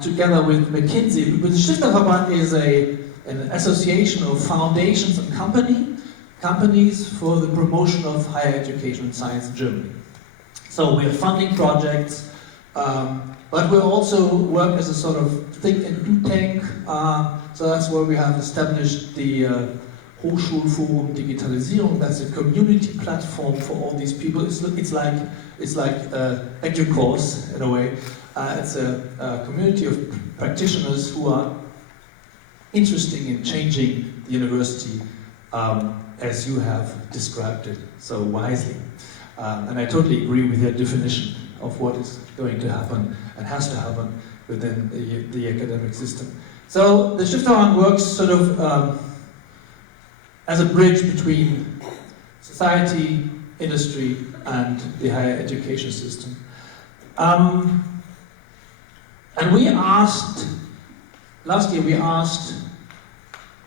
together with McKinsey. The Stifterverband is an association of foundations and companies for the promotion of higher education and science in Germany. So we are funding projects, but we also work as a sort of think and do tank. So that's where we have established the Hochschulforum Digitalisierung. That's a community platform for all these people. It's like EduCourse in a way. It's a community of practitioners who are interested in changing the university as you have described it so wisely. And I totally agree with your definition of what is going to happen and has to happen within the academic system. So the Stifterverband works sort of as a bridge between society, industry, and the higher education system. And last year we asked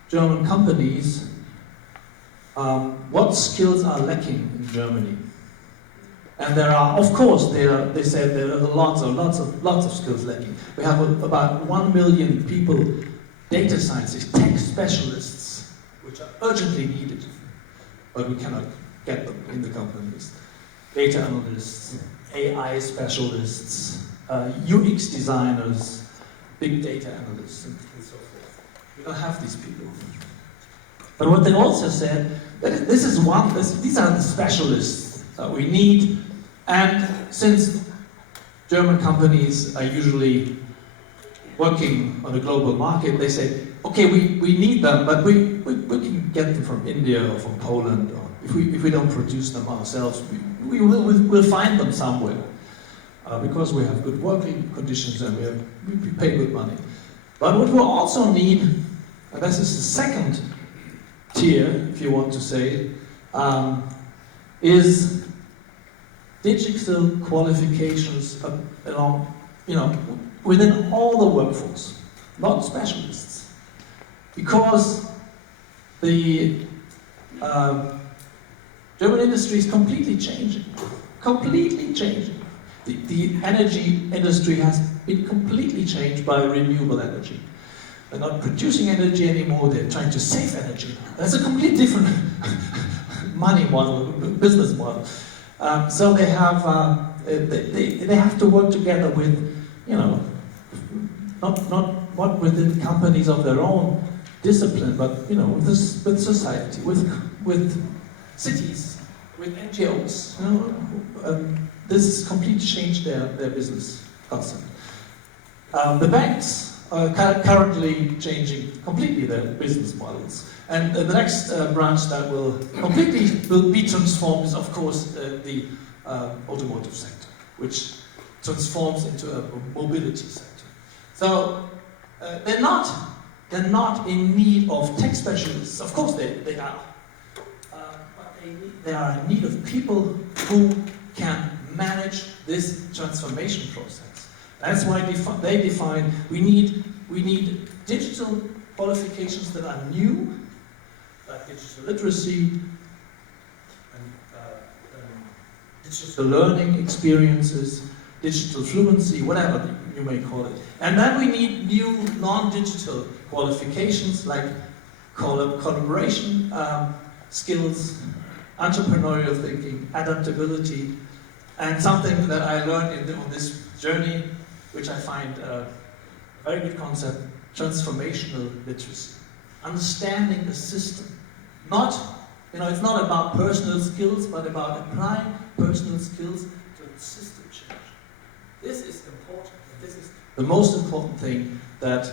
German companies what skills are lacking in Germany. And there are, of course, they said there are lots of skills lacking. We have about 1 million people, data scientists, tech specialists, which are urgently needed, but we cannot get them in the companies. Data analysts, AI specialists, UX designers, big data analysts, and so forth. We don't have these people. But what they also said, that these are the specialists that we need, and since German companies are usually working on a global market, they say, okay, we need them, but we can get them from India or from Poland, or if we don't produce them ourselves, we'll find them somewhere. Because we have good working conditions and we pay good money. But what we also need, and this is the second tier, if you want to say, is digital qualifications along, within all the workforce, not specialists. Because the German industry is completely changing. The energy industry has been completely changed by renewable energy. They're not producing energy anymore, they're trying to save energy. That's a completely different money model, business model. So they have to work together with, not within companies of their own discipline, but with society, with cities, with NGOs. This has completely changed their business concept. The banks are currently changing completely their business models. And the next branch that will be transformed is, of course, the automotive sector, which transforms into a mobility sector. So they're not in need of tech specialists. Of course they are. But they are in need of people who can manage this transformation process. That's why they define we need digital qualifications that are new, like digital literacy, and digital learning experiences, digital fluency, whatever you may call it. And then we need new non-digital qualifications like collaboration skills, entrepreneurial thinking, adaptability, and something that I learned on this journey, which I find a very good concept, transformational literacy. Understanding the system. It's not about personal skills, but about applying personal skills to system change. This is important. This is the most important thing that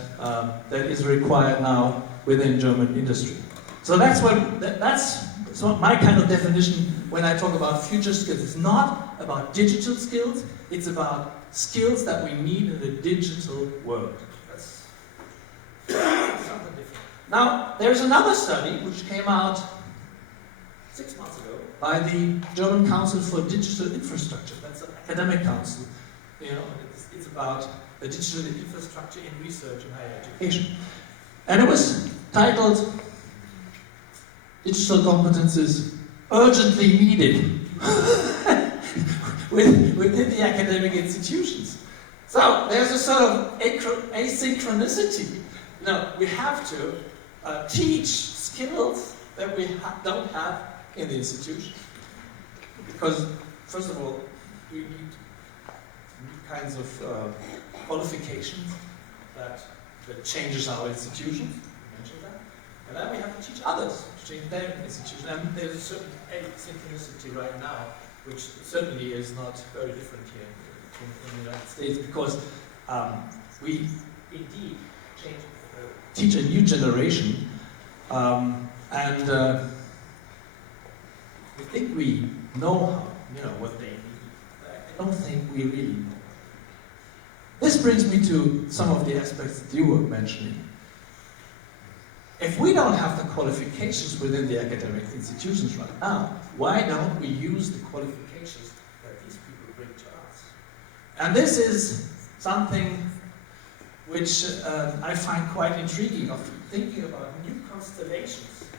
is required now within German industry. So that's my kind of definition when I talk about future skills. It's not about digital skills, it's about skills that we need in the digital world. That's something different. Now, there's another study which came out 6 months ago by the German Council for Digital Infrastructure. That's an academic council. It's about the digital infrastructure in research and higher education. And it was titled Digital Competences Urgently Needed within the academic institutions. So there's a sort of asynchronicity. We have to teach skills that we don't have in the institution. Because, first of all, we need new kinds of qualifications that changes our institutions. You mentioned that. And then we have to teach others to change their institution. And there's a certain asynchronicity right now, which certainly is not very different here in the United States, because we indeed teach a new generation, and we think we know what they need. I don't think we really know. This brings me to some of the aspects that you were mentioning. If we don't have the qualifications within the academic institutions right now, why don't we use the qualifications that these people bring to us? And this is something which I find quite intriguing, of thinking about new constellations,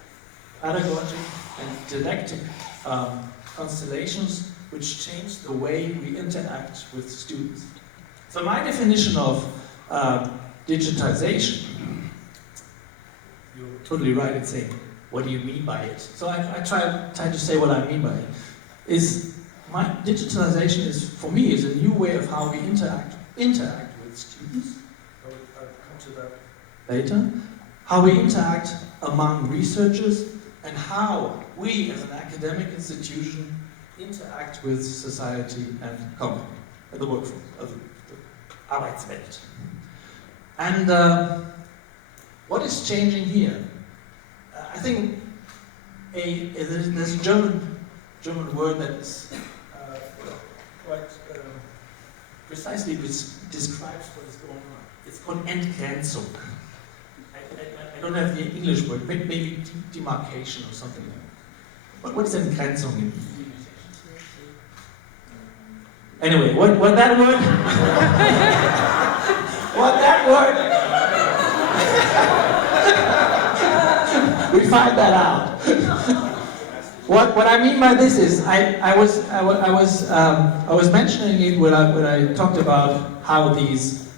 pedagogic and didactic constellations which change the way we interact with students. So my definition of digitization, you're totally right in saying, what do you mean by it? So I try to say what I mean by it. My digitalization is, for me, is a new way of how we interact with students. I'll come to that later. How we interact among researchers, and how we, as an academic institution, interact with society and company, the workforce, the Arbeitswelt. And what is changing here? I think there's a German word that is quite precisely describes what is going on. It's called Entgrenzung. I don't have the English word, maybe demarcation or something like that. What is Entgrenzung in English? Anyway, what that word? What that word? We find that out. What I mean by this is, I was mentioning it when I talked about how these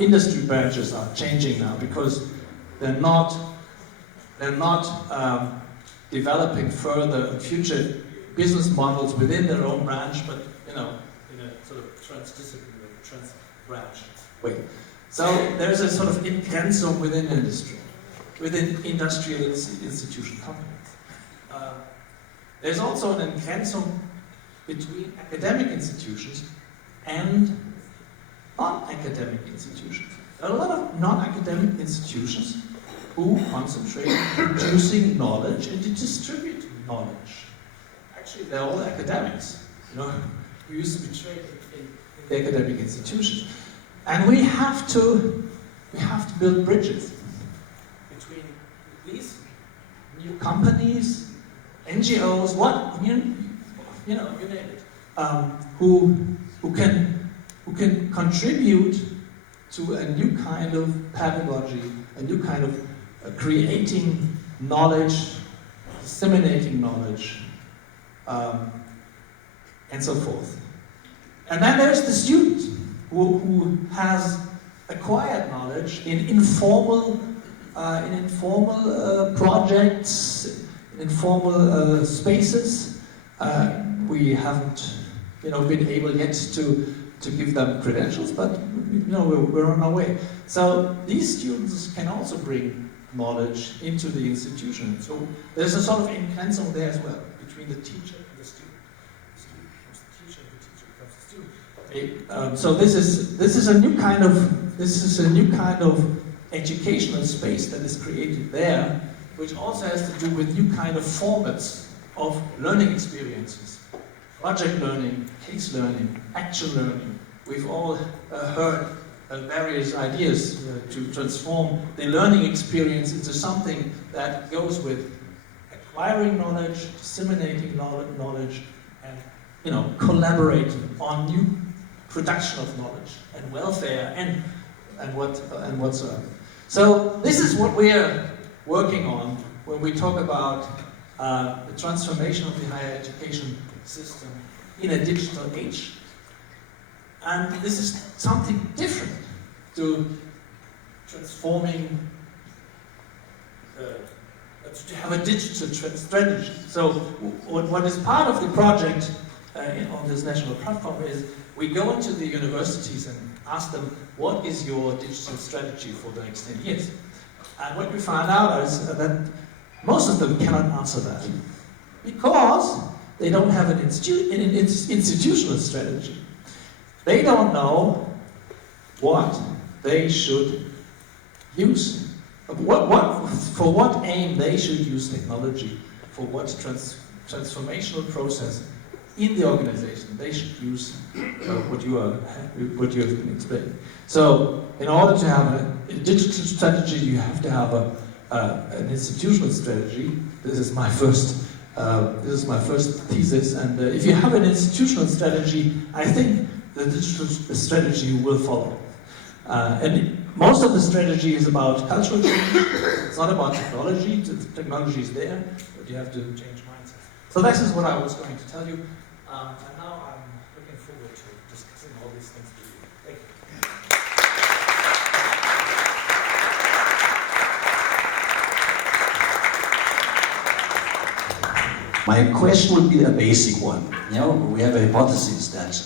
industry branches are changing now, because they're not developing further future business models within their own branch, but in a sort of transdisciplinary, trans-branch way. So there's a sort of Entgrenzung within industry, within industrial institution companies. There's also an Entgrenzung between academic institutions and non-academic institutions. There are a lot of non-academic institutions who concentrate on producing knowledge and to distribute knowledge. Actually, they're all academics. We used to be trained the academic institutions. And we have to build bridges between these new companies, NGOs, you know, you name it, who can contribute to a new kind of pedagogy, a new kind of creating knowledge, disseminating knowledge, and so forth. And then there's the student who has acquired knowledge in informal projects, in informal spaces. We haven't, been able yet to give them credentials, but we're on our way. So these students can also bring knowledge into the institution. So there's a sort of Entgrenzung there as well between the teacher and the student. The student becomes the teacher, and the teacher becomes the student. So this is a new kind of educational space that is created there, which also has to do with new kind of formats of learning experiences. Project learning, case learning, action learning. We've all heard various ideas to transform the learning experience into something that goes with acquiring knowledge, disseminating knowledge, and collaborating on new production of knowledge and welfare and whatsoever. So this is what we're working on when we talk about the transformation of the higher education system in a digital age. And this is something different to transforming, to have a digital strategy. So what is part of the project on this national platform is we go into the universities and ask them, what is your digital strategy for the next 10 years? And what we find out is that most of them cannot answer that because they don't have an institutional strategy. They don't know what they should use, for what aim they should use technology, for what transformational process in the organization they should use what you have been explaining. So, in order to have a digital strategy, you have to have an institutional strategy. This is my first thesis, and if you have an institutional strategy, I think the digital strategy will follow. And most of the strategy is about cultural change. It's not about technology. The technology is there, but you have to change mindset. So this is what I was going to tell you. And now I'm looking forward to discussing all these things with you. Thank you. My question would be a basic one. We have a hypothesis that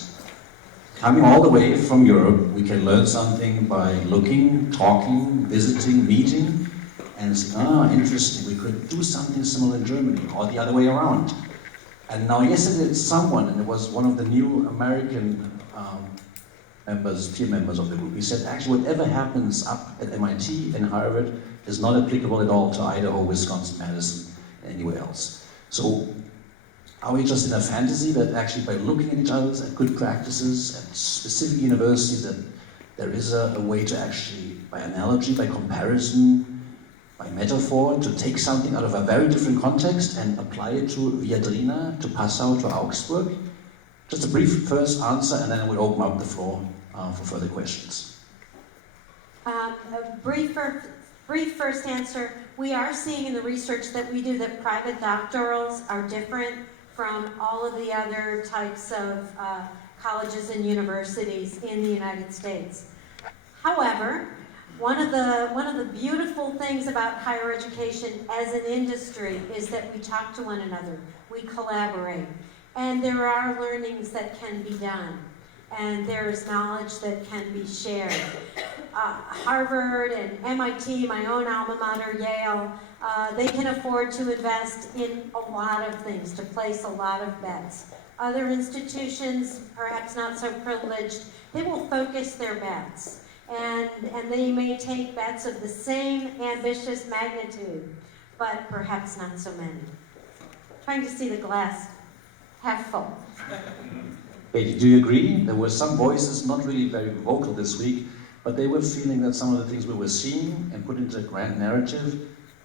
coming all the way from Europe, we can learn something by looking, talking, visiting, meeting, and say, interesting, we could do something similar in Germany, or the other way around. And now yesterday someone, and it was one of the new American peer members of the group, he said, actually whatever happens up at MIT and Harvard is not applicable at all to Idaho, Wisconsin, Madison, and anywhere else. So are we just in a fantasy that actually by looking at each other at good practices at specific universities that there is a way to actually, by analogy, by comparison, by metaphor, to take something out of a very different context and apply it to Viadrina, to Passau, to Augsburg? Just a brief first answer, and then I would open up the floor for further questions. A brief first answer. We are seeing in the research that we do that private doctorals are different from all of the other types of colleges and universities in the United States. However, one of the beautiful things about higher education as an industry is that we talk to one another, we collaborate, and there are learnings that can be done, and there is knowledge that can be shared. Harvard and MIT, my own alma mater, Yale, they can afford to invest in a lot of things, to place a lot of bets. Other institutions, perhaps not so privileged, they will focus their bets. And they may take bets of the same ambitious magnitude, but perhaps not so many. Trying to see the glass half full. Katie, do you agree? There were some voices, not really very vocal this week, but they were feeling that some of the things we were seeing and put into a grand narrative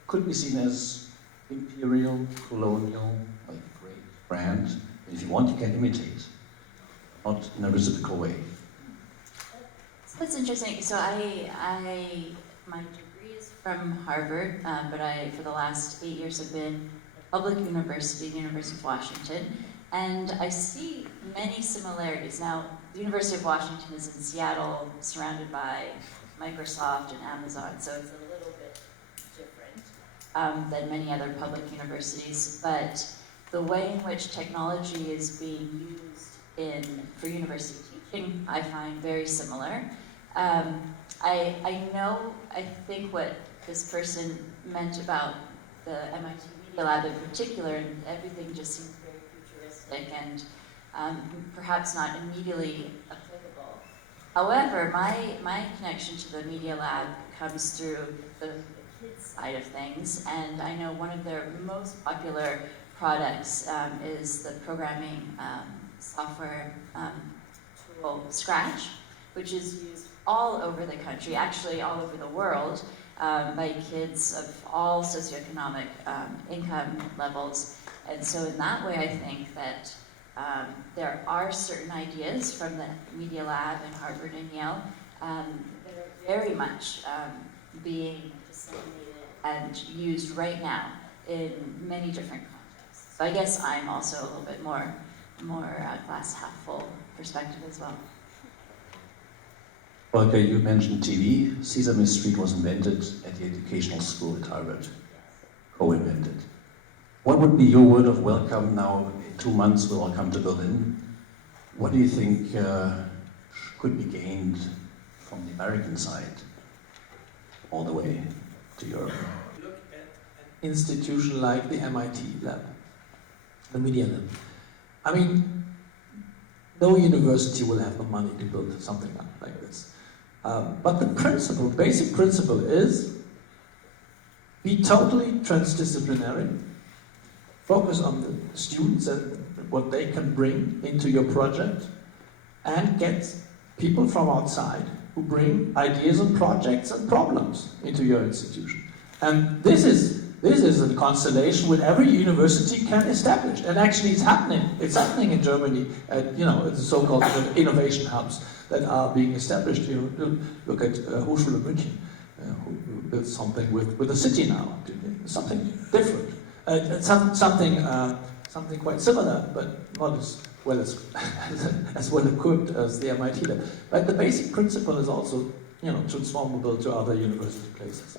could be seen as imperial, colonial, like great, brand. And if you want, you can imitate, not in a reciprocal way. So that's interesting. So my degree is from Harvard, but for the last 8 years have been at a public university, the University of Washington, and I see many similarities. Now, the University of Washington is in Seattle, surrounded by Microsoft and Amazon, so it's a little bit different than many other public universities, but the way in which technology is being used for university teaching, I find very similar. I think what this person meant about the MIT Media Lab in particular, and everything just seems very futuristic and perhaps not immediately applicable. However, my connection to the Media Lab comes through the kids side of things, and I know one of their most popular products is the programming software tool Scratch, which is used all over the country, actually all over the world, by kids of all socioeconomic income levels. And so in that way, I think that there are certain ideas from the Media Lab and Harvard and Yale that are very much being disseminated and used right now in many different contexts. So I guess I'm also a little bit more glass half full perspective as well. Volker, you mentioned TV. Sesame Street was invented at the educational school at Harvard, co-invented. What would be your word of welcome now? In 2 months we'll all come to Berlin. What do you think could be gained from the American side all the way to Europe? Look at an institution like the MIT lab, the Media Lab. I mean, no university will have the money to build something like this. But the principle, basic principle is be totally transdisciplinary, focus on the students and what they can bring into your project, and get people from outside who bring ideas and projects and problems into your institution. And this is a constellation which every university can establish, and actually it's happening. It's happening in Germany at the so-called innovation hubs that are being established. Look at Hochschule München, who built something with the city now, something different, something quite similar, but not as well as well equipped as the MIT lab. But the basic principle is also transformable to other university places.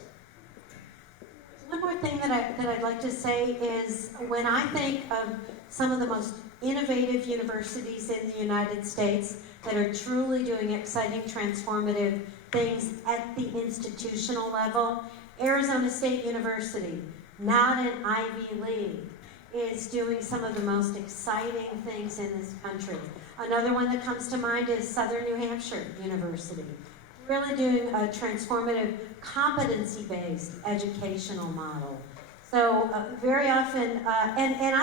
One more thing that I'd like to say is when I think of some of the most innovative universities in the United States that are truly doing exciting, transformative things at the institutional level, Arizona State University, not an Ivy League, is doing some of the most exciting things in this country. Another one that comes to mind is Southern New Hampshire University, really doing a transformative, competency-based educational model. So very often, and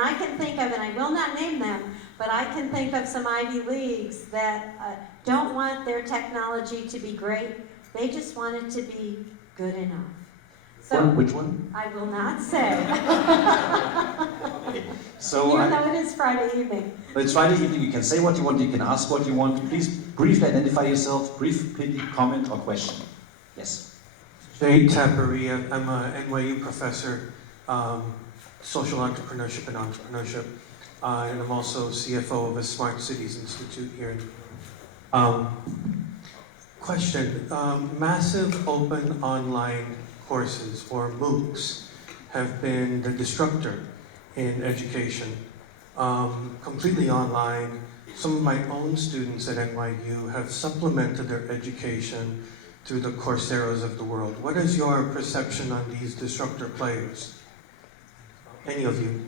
I can think of, and I will not name them, but I can think of some Ivy Leagues that don't want their technology to be great, they just want it to be good enough. So, which one? I will not say. Okay. So even though it is Friday evening. But it's Friday evening, you can say what you want, you can ask what you want. Please briefly identify yourself, briefly comment or question. Yes. Jay Taparia, I'm a NYU professor, social entrepreneurship and entrepreneurship, and I'm also CFO of a Smart Cities Institute here. Question, massive open online courses, or MOOCs, have been the disruptor in education. Completely online. Some of my own students at NYU have supplemented their education through the Coursera's of the world. What is your perception on these disruptor players? Any of you?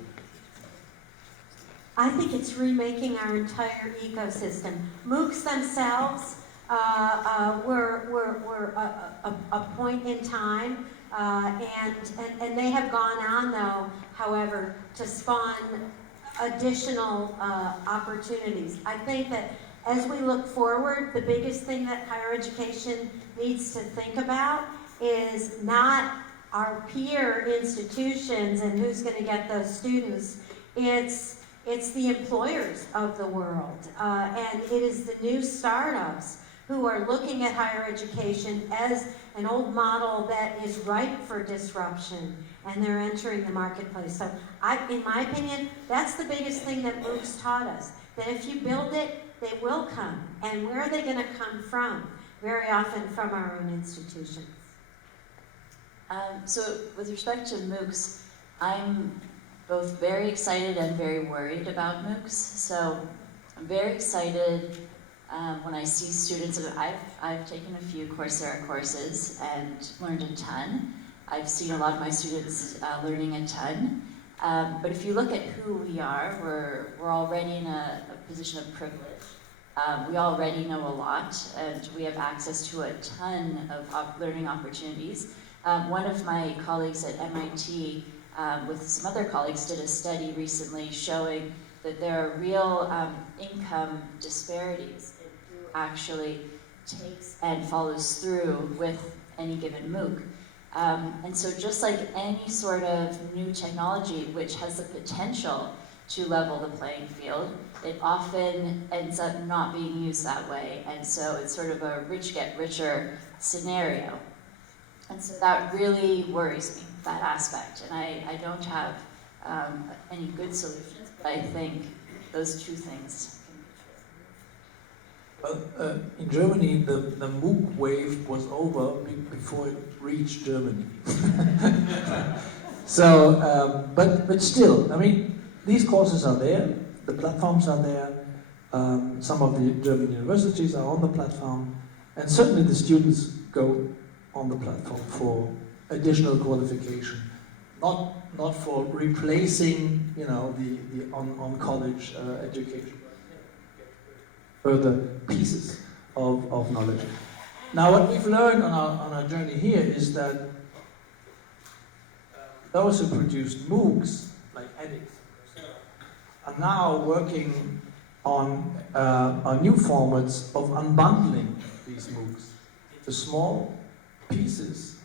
I think it's remaking our entire ecosystem. MOOCs themselves were a point in time, and they have gone on, though, however, to spawn additional opportunities. I think that as we look forward, the biggest thing that higher education needs to think about is not our peer institutions and who's going to get those students. It's the employers of the world, and it is the new startups who are looking at higher education as an old model that is ripe for disruption, and they're entering the marketplace. So in my opinion, that's the biggest thing that MOOCs taught us, that if you build it, they will come. And where are they going to come from? Very often from our own institutions. So with respect to MOOCs, I'm both very excited and very worried about MOOCs. So I'm very excited when I see students, and I've taken a few Coursera courses and learned a ton. I've seen a lot of my students learning a ton. But if you look at who we are, we're already in a position of privilege. We already know a lot, and we have access to a ton of learning opportunities. One of my colleagues at MIT, with some other colleagues, did a study recently showing that there are real income disparities in who actually takes and follows through with any given MOOC. And so just like any sort of new technology which has the potential to level the playing field, it often ends up not being used that way. And so it's sort of a rich get richer scenario. And so that really worries me, that aspect. And I don't have any good solutions, but I think those two things can be true. Well, in Germany, the MOOC wave was over before it reached Germany. So, but still, I mean, these courses are there, the platforms are there, some of the German universities are on the platform, and certainly the students go on the platform for additional qualification, not for replacing, you know, the on college education, further pieces of knowledge. Now, what we've learned on our journey here is that those who produced MOOCs, like edX, are now working on new formats of unbundling these MOOCs into small pieces,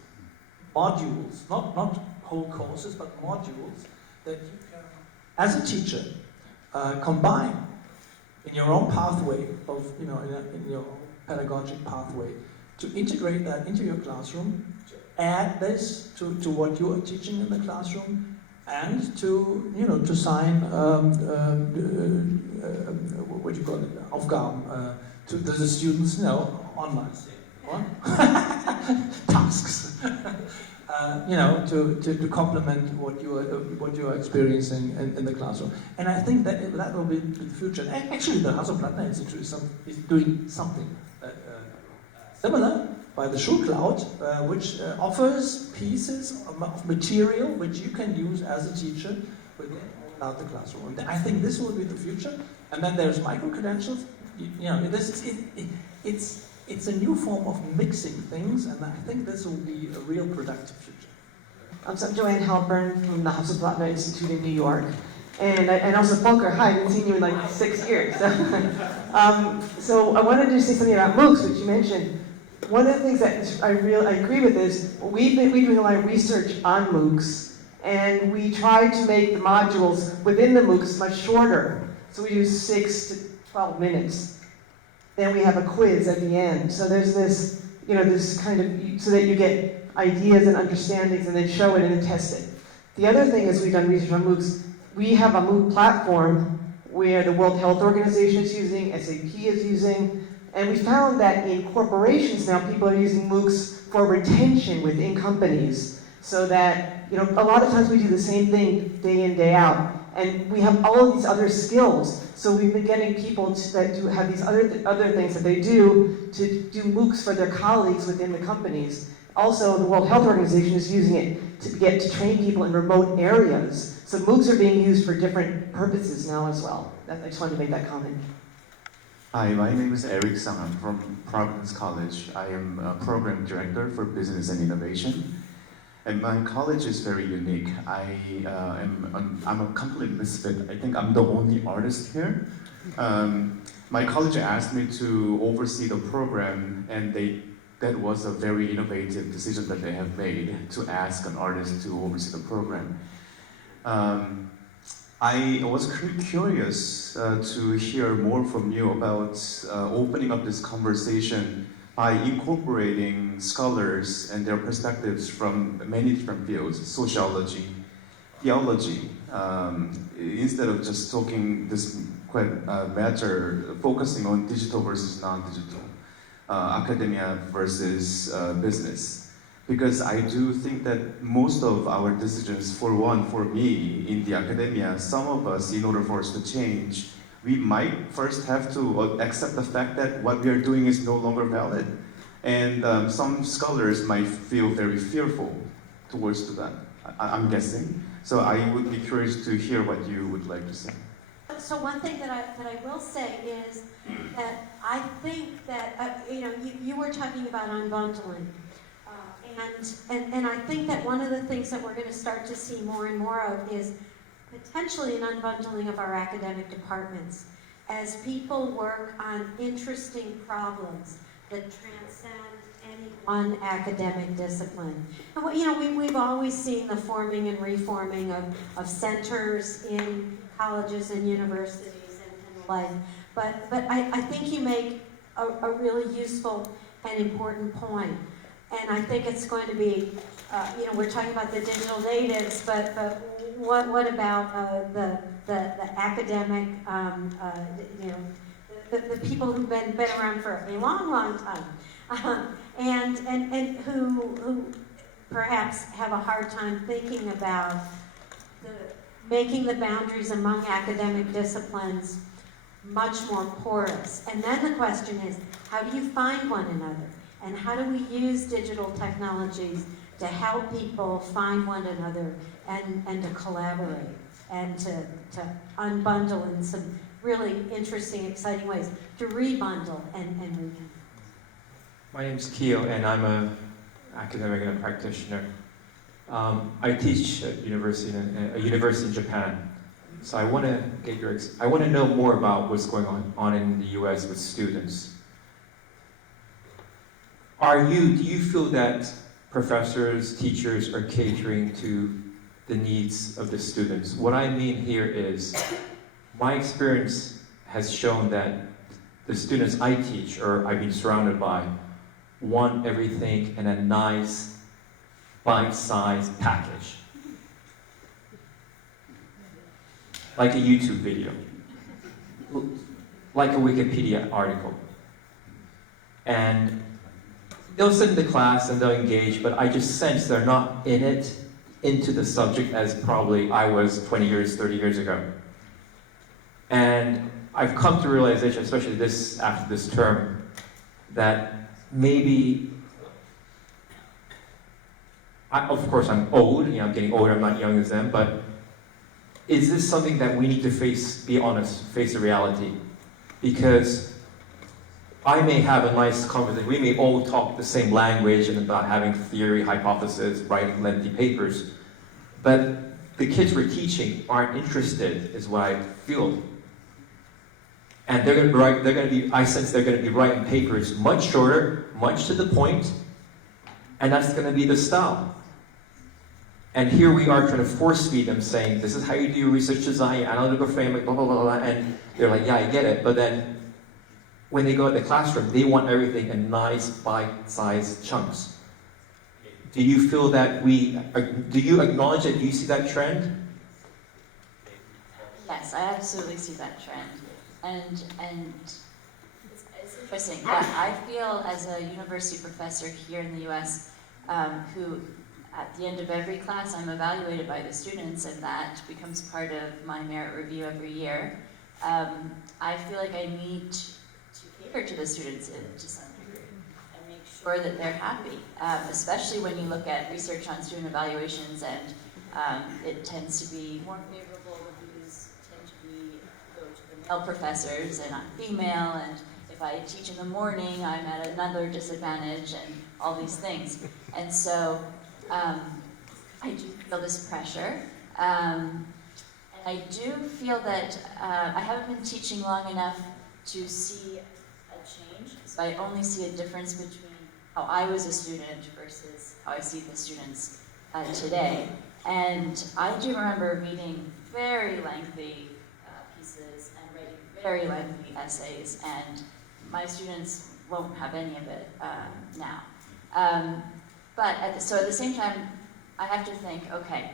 modules, not whole courses, but modules that you can, as a teacher, combine in your own pathway of, you know, in your own pedagogic pathway, to integrate that into your classroom, to add this to what you are teaching in the classroom, and to, you know, to sign what do you call it, Aufgaben to the students, you know, online. What? Tasks. You know, to complement what you are experiencing in the classroom. And I think that will be the future. And actually, the Hasso-Plattner Institute is doing something similar by the Schulcloud, which offers pieces of material which you can use as a teacher without the classroom. And I think this will be the future. And then there's micro-credentials. You know, it's a new form of mixing things, and I think this will be a real productive future. So I'm Joanne Halpern from the Hasso-Plattner Institute in New York. And also Volker, hi, I haven't seen you in like 6 years. So I wanted to say something about MOOCs, which you mentioned. One of the things that I agree with is, we've been doing a lot of research on MOOCs, and we try to make the modules within the MOOCs much shorter. So we do 6 to 12 minutes. Then we have a quiz at the end. So there's this, you know, this kind of, so that you get ideas and understandings and then show it and then test it. The other thing is, we've done research on MOOCs. We have a MOOC platform where the World Health Organization is using, SAP is using, and we found that in corporations now, people are using MOOCs for retention within companies. So that, you know, a lot of times we do the same thing day in, day out. And we have all of these other skills. So we've been getting people that do have these other things that they do to do MOOCs for their colleagues within the companies. Also, the World Health Organization is using it to train people in remote areas. So MOOCs are being used for different purposes now as well. I just wanted to make that comment. Hi, my name is Eric Sang. I'm from Providence College. I am a program director for business and innovation. And my college is very unique. I'm a complete misfit. I think I'm the only artist here. My college asked me to oversee the program, and that was a very innovative decision that they have made to ask an artist to oversee the program. I was curious to hear more from you about opening up this conversation by incorporating scholars and their perspectives from many different fields, sociology, theology, instead of just talking this matter, focusing on digital versus non-digital, academia versus business. Because I do think that most of our decisions, for me, in the academia, some of us, in order for us to change, we might first have to accept the fact that what we are doing is no longer valid. And some scholars might feel very fearful towards that, I'm guessing. So I would be curious to hear what you would like to say. So one thing that I will say is that I think that, you were talking about unbundling. And I think that one of the things that we're going to start to see more and more of is potentially an unbundling of our academic departments as people work on interesting problems that transcend any one academic discipline. And we've always seen the forming and reforming of centers in colleges and universities and the like. But I think you make a really useful and important point. And I think it's going to be, we're talking about the digital natives, but what about the academic, the people who've been around for a long time, and who perhaps have a hard time thinking about making the boundaries among academic disciplines much more porous. And then the question is, how do you find one another? And how do we use digital technologies to help people find one another and to collaborate and to unbundle in some really interesting, exciting ways, to rebundle and rebundle? My name is Kyo, and I'm an academic and a practitioner. I teach at a university in Japan. So I want to get I want to know more about what's going on in the U.S. with students. Do you feel that professors, teachers are catering to the needs of the students? What I mean here is, my experience has shown that the students I teach, or I've been surrounded by, want everything in a nice, bite-sized package. Like a YouTube video. Like a Wikipedia article. And they'll sit in the class and they'll engage, but I just sense they're not into the subject as probably I was 20 years, 30 years ago. And I've come to realization, especially after this term, that maybe, of course I'm old, I'm getting older, I'm not young as them, but is this something that we need to be honest, face the reality? Because I may have a nice conversation, we may all talk the same language and about having theory, hypothesis, writing lengthy papers, but the kids we're teaching aren't interested, is what I feel. And I sense they're going to be writing papers much shorter, much to the point, and that's going to be the style. And here we are trying to force feed them, saying, this is how you do your research design, your analytical framework, blah, blah, blah, blah, and they're like, yeah, I get it, but then when they go to the classroom, they want everything in nice, bite-sized chunks. Do you feel that do you acknowledge that? Do you see that trend? Yes, I absolutely see that trend. And it's interesting. I feel as a university professor here in the US, who at the end of every class I'm evaluated by the students, and that becomes part of my merit review every year. I feel like I need to cater to the students to some degree and make sure that they're happy, especially when you look at research on student evaluations, and it tends to be more favorable. Reviews tend to go to the male professors, and I'm female, and if I teach in the morning, I'm at another disadvantage, and all these things. And so I do feel this pressure. And I do feel that I haven't been teaching long enough to see a change. So I only see a difference between how I was a student versus how I see the students today. And I do remember reading very lengthy pieces and writing very lengthy essays, and my students won't have any of it now. So at the same time, I have to think, okay,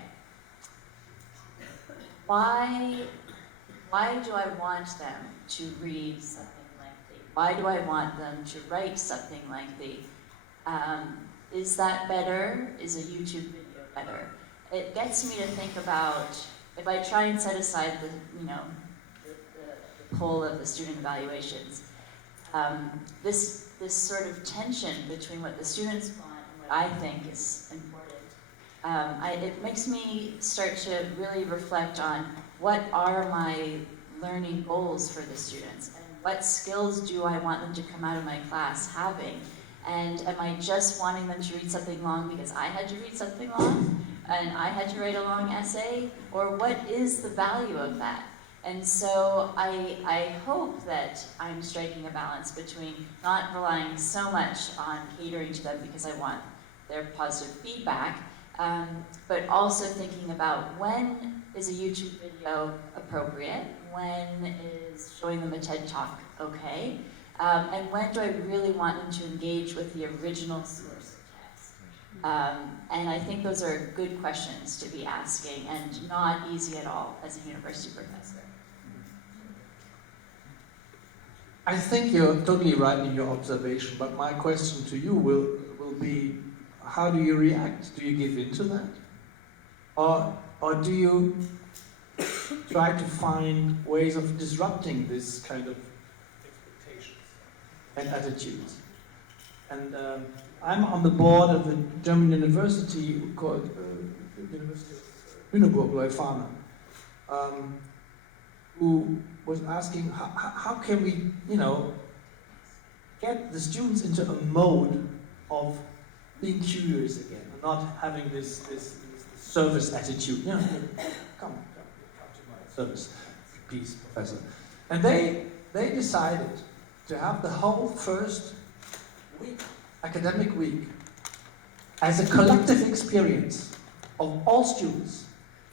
why do I want them to read something lengthy? Why do I want them to write something lengthy? Is that better? Is a YouTube video better? It gets me to think about, if I try and set aside the pull of the student evaluations, this sort of tension between what the students want and what I think is important. It makes me start to really reflect on what are my learning goals for the students, and what skills do I want them to come out of my class having, and am I just wanting them to read something long because I had to read something long and I had to write a long essay, or what is the value of that? And so I hope that I'm striking a balance between not relying so much on catering to them because I want their positive feedback, but also thinking about when is a YouTube video appropriate, when is showing them a TED Talk okay, and when do I really want them to engage with the original source of text. And I think those are good questions to be asking, and not easy at all as a university professor. I think you're totally right in your observation, but my question to you will be, how do you react? Do you give in to that? Or do you try to find ways of disrupting this kind of expectations and attitudes? And I'm on the board of a German university called University of Lüneburg-Leuphana, who was asking how can we, get the students into a mode of being curious again, and not having this service attitude. Come to my service piece, professor. And they decided to have the whole first week, academic week, as a collective experience of all students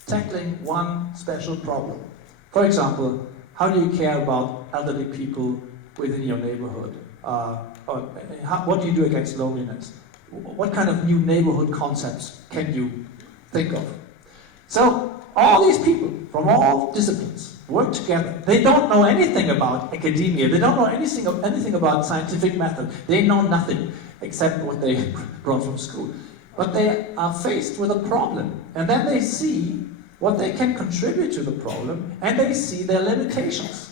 tackling one special problem. For example, how do you care about elderly people within your neighborhood? What do you do against loneliness? What kind of new neighborhood concepts can you think of? So all these people from all disciplines work together. They don't know anything about academia. They don't know anything about scientific method. They know nothing except what they brought from school. But they are faced with a problem, and then they see what they can contribute to the problem, and they see their limitations.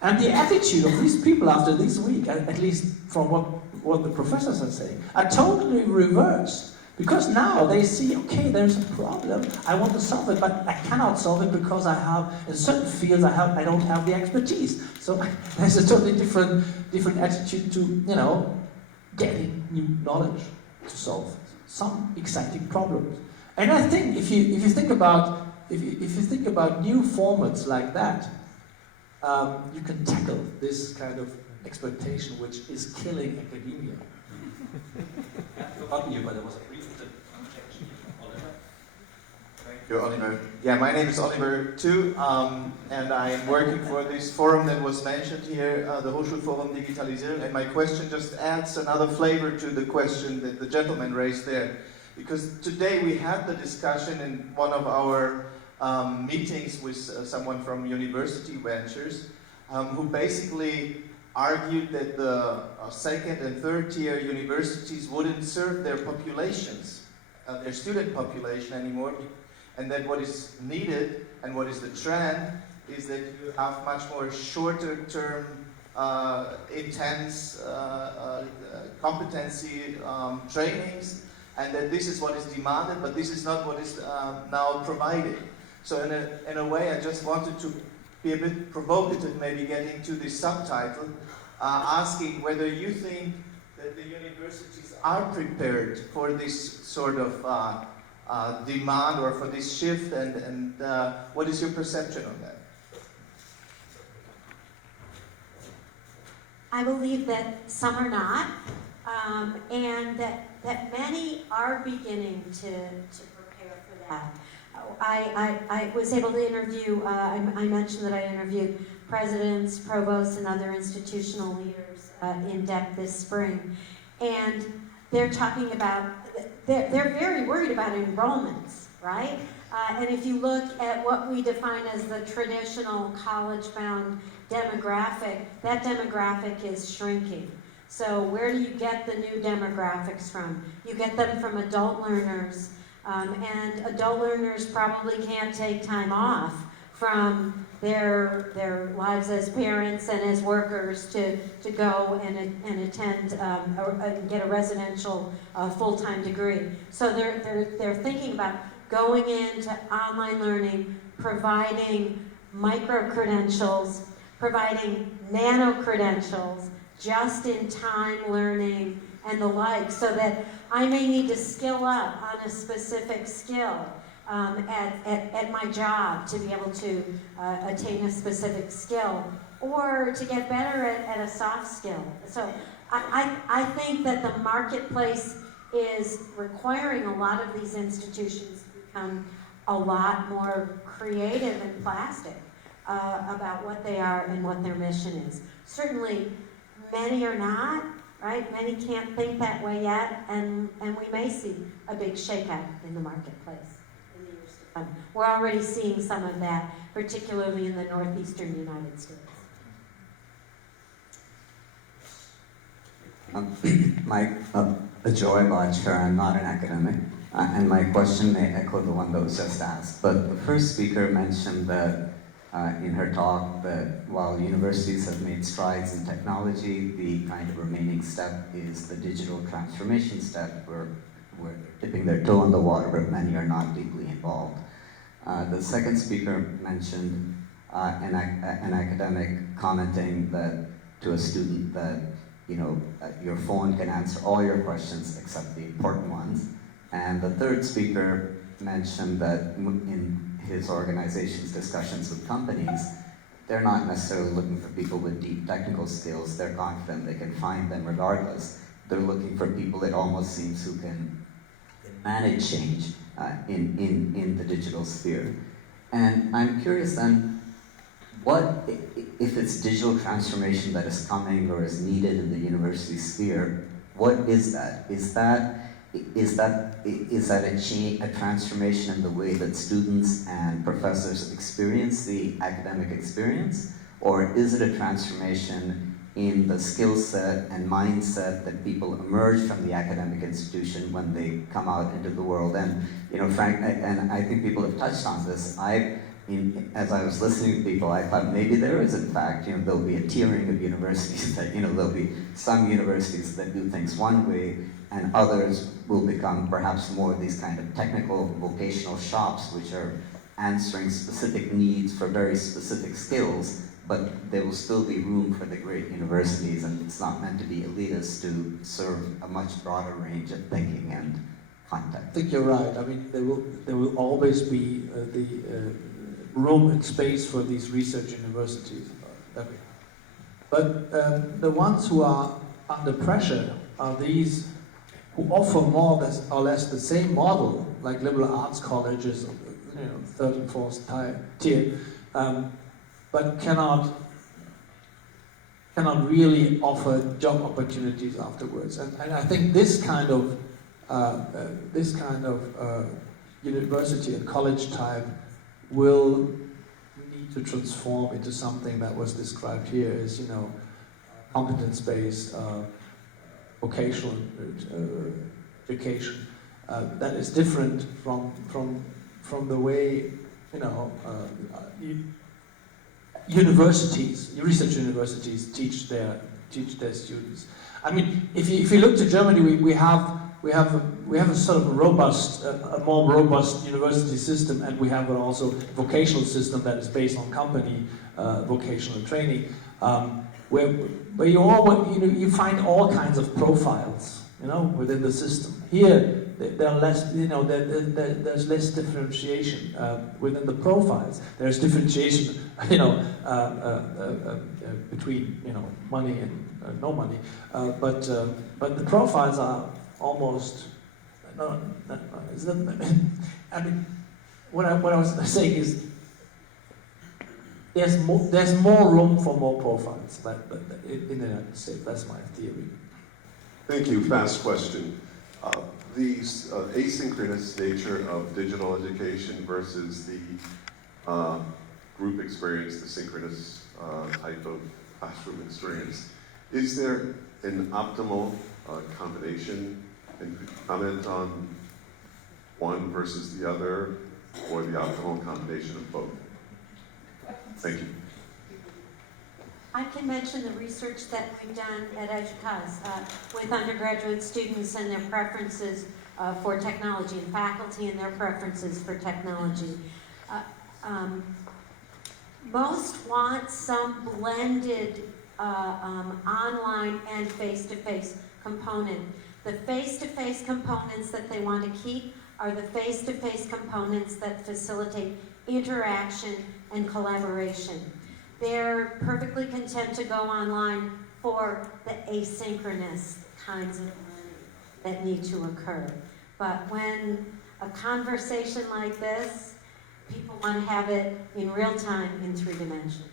And the attitude of these people after this week, at least from what the professors are saying, are totally reversed. Because now they see, okay, there's a problem, I want to solve it, but I cannot solve it because I have, in certain fields, I don't have the expertise. So there's a totally different attitude to, getting new knowledge to solve some exciting problems. And I think if you think about new formats like that, you can tackle this kind of expectation which is killing academia. I've forgotten you, but there was a brief objection. Oliver? Thank you, Oliver. Yeah, my name is Oliver too, and I'm working for this forum that was mentioned here, the Hochschulforum Digitalisierung, and my question just adds another flavor to the question that the gentleman raised there. Because today we had the discussion in one of our meetings with someone from University Ventures, who basically argued that the second and third tier universities wouldn't serve their populations, their student population anymore, and that what is needed and what is the trend is that you have much more shorter term, intense competency trainings, and that this is what is demanded, but this is not what is now provided. So in a way, I just wanted to be a bit provocative, maybe getting to this subtitle, asking whether you think that the universities are prepared for this sort of demand or for this shift, and what is your perception on that? I believe that some are not, and that many are beginning to prepare for that. I was able to interview, I mentioned that I interviewed presidents, provosts, and other institutional leaders in depth this spring, and they're talking about, they're very worried about enrollments, right? And if you look at what we define as the traditional college-bound demographic, that demographic is shrinking. So where do you get the new demographics from? You get them from adult learners, and adult learners probably can't take time off from their lives as parents and as workers to go and attend and get a residential full-time degree. So they're thinking about going into online learning, providing micro-credentials, providing nano-credentials, just-in-time learning, and the like, so that I may need to skill up on a specific skill at my job to be able to attain a specific skill, or to get better at a soft skill. So I think that the marketplace is requiring a lot of these institutions to become a lot more creative and plastic about what they are and what their mission is. Certainly, many are not, right? Many can't think that way yet, and we may see a big shakeout in the marketplace in the years to come. We're already seeing some of that, particularly in the northeastern United States. Mike, Joy Botcher, I'm not an academic, and my question may echo the one that was just asked. But the first speaker mentioned that in her talk that while universities have made strides in technology, the kind of remaining step is the digital transformation step, where we're dipping their toe in the water, but many are not deeply involved. The second speaker mentioned an academic commenting that to a student that, you know, your phone can answer all your questions except the important ones. And the third speaker mentioned that in his organization's discussions with companies, they're not necessarily looking for people with deep technical skills. They're confident they can find them regardless. They're looking for people, it almost seems, who can manage change in the digital sphere. And I'm curious then, what, if it's digital transformation that is coming or is needed in the university sphere, what is that? Is that a transformation in the way that students and professors experience the academic experience? Or is it a transformation in the skill set and mindset that people emerge from the academic institution when they come out into the world? And, you know, Frank, and I think people have touched on this, as I was listening to people, I thought maybe there is, in fact, you know, there'll be a tiering of universities that, you know, there'll be some universities that do things one way, and others will become perhaps more of these kind of technical vocational shops, which are answering specific needs for very specific skills, but there will still be room for the great universities, and it's not meant to be elitist to serve a much broader range of thinking and content. I think you're right. I mean, there will always be the room and space for these research universities. But the ones who are under pressure are these who offer more or less the same model, like liberal arts colleges, you know, third and fourth tier, but cannot really offer job opportunities afterwards. And I think this kind of university and college type will need to transform into something that was described here as, you know, competence-based vocational education that is different from the way, you know, universities, research universities teach their students. I mean, if you look to Germany, we have a sort of a more robust university system, and we have also a vocational system that is based on company vocational training, where you find all kinds of profiles you know, within the system. Here, there are less, you know, there's less differentiation within the profiles. There's differentiation, you know, between, you know, money and no money. But the profiles are almost, no, I mean, what I was saying is, there's more room for more profiles in the United States. That's my theory. Thank you. Fast question. The asynchronous nature of digital education versus the group experience, the synchronous type of classroom experience. Is there an optimal combination? And could you comment on one versus the other, or the optimal combination of both? Thank you. I can mention the research that we've done at EDUCAUSE with undergraduate students and their preferences for technology, and faculty and their preferences for technology. Most want some blended online and face-to-face component. The face-to-face components that they want to keep are the face-to-face components that facilitate interaction and collaboration. They're perfectly content to go online for the asynchronous kinds of learning that need to occur. But when a conversation like this, people want to have it in real time in 3 dimensions.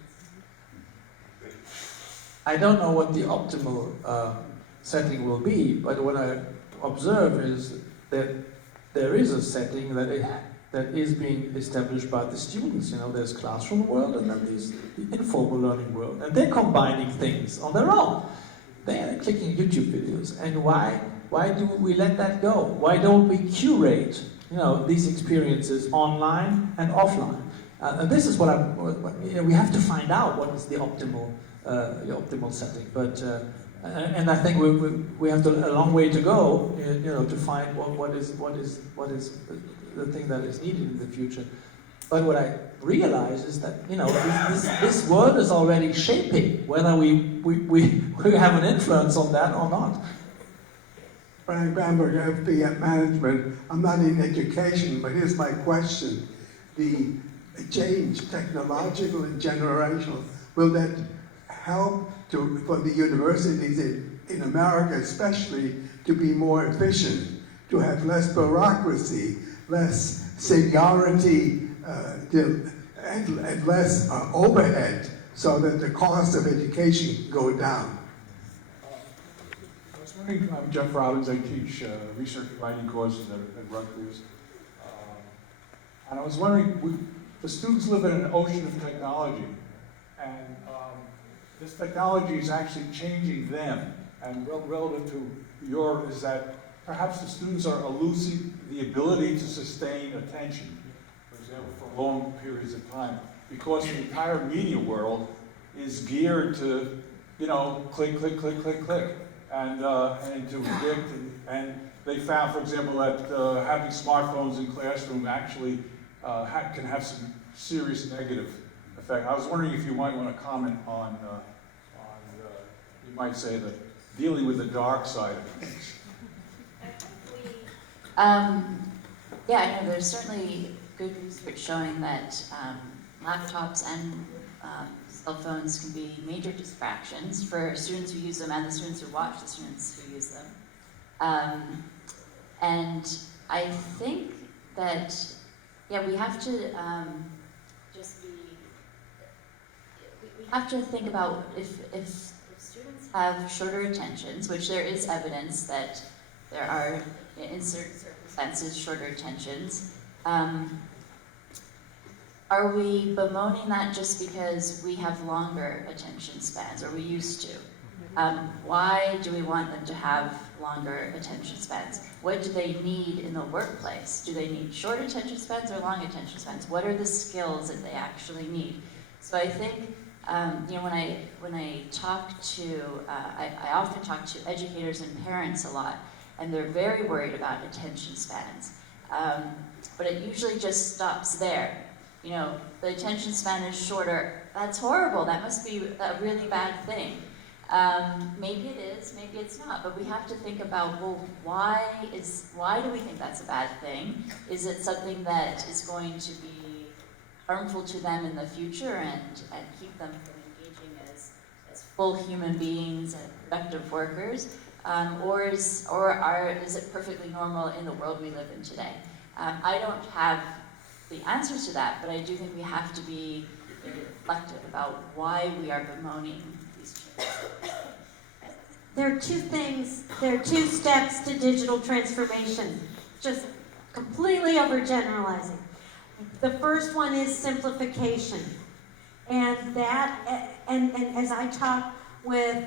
I don't know what the optimal setting will be, but what I observe is that there is a setting that is being established by the students. You know, there's classroom world and then there's the informal learning world. And they're combining things on their own. They're clicking YouTube videos. And why do we let that go? Why don't we curate, you know, these experiences online and offline? And this is what you know, we have to find out what is the optimal setting. But and I think we have a long way to go, you know, to find what is the thing that is needed in the future. But what I realize is that, you know, this world is already shaping whether we have an influence on that or not. Frank Bamberg, FP Management. I'm not in education, but here's my question. The change, technological and generational, will that help for the universities in America especially to be more efficient, to have less bureaucracy, less seniority, and less overhead, so that the cost of education go down? I was wondering, I'm Jeff Robbins, I teach research writing courses at Rutgers. And I was wondering, the students live in an ocean of technology, and this technology is actually changing them. And relative to is that perhaps the students are losing the ability to sustain attention, for example, for long periods of time, because the entire media world is geared to, you know, click, click, click, click, click, and to predict. And they found, for example, that having smartphones in classroom actually can have some serious negative effect. I was wondering if you might want to comment on you might say, that dealing with the dark side of things. Yeah, I know there's certainly good research showing that laptops and cell phones can be major distractions for students who use them and the students who watch the students who use them. And I think that, yeah, we have to we have to think about if students have shorter attentions, which there is evidence that there are, in certain circumstances, shorter attentions. Are we bemoaning that just because we have longer attention spans, or we used to? Why do we want them to have longer attention spans? What do they need in the workplace? Do they need short attention spans or long attention spans? What are the skills that they actually need? So I think, you know, when I talk to, I often talk to educators and parents a lot, and they're very worried about attention spans. But it usually just stops there. You know, the attention span is shorter. That's horrible. That must be a really bad thing. Maybe it is, maybe it's not, but we have to think about, well, why do we think that's a bad thing? Is it something that is going to be harmful to them in the future and keep them from engaging as full human beings and productive workers? Or is it perfectly normal in the world we live in today? I don't have the answers to that, but I do think we have to be reflective about why we are bemoaning these changes. There are two steps to digital transformation, just completely overgeneralizing. The first one is simplification. And as I talk with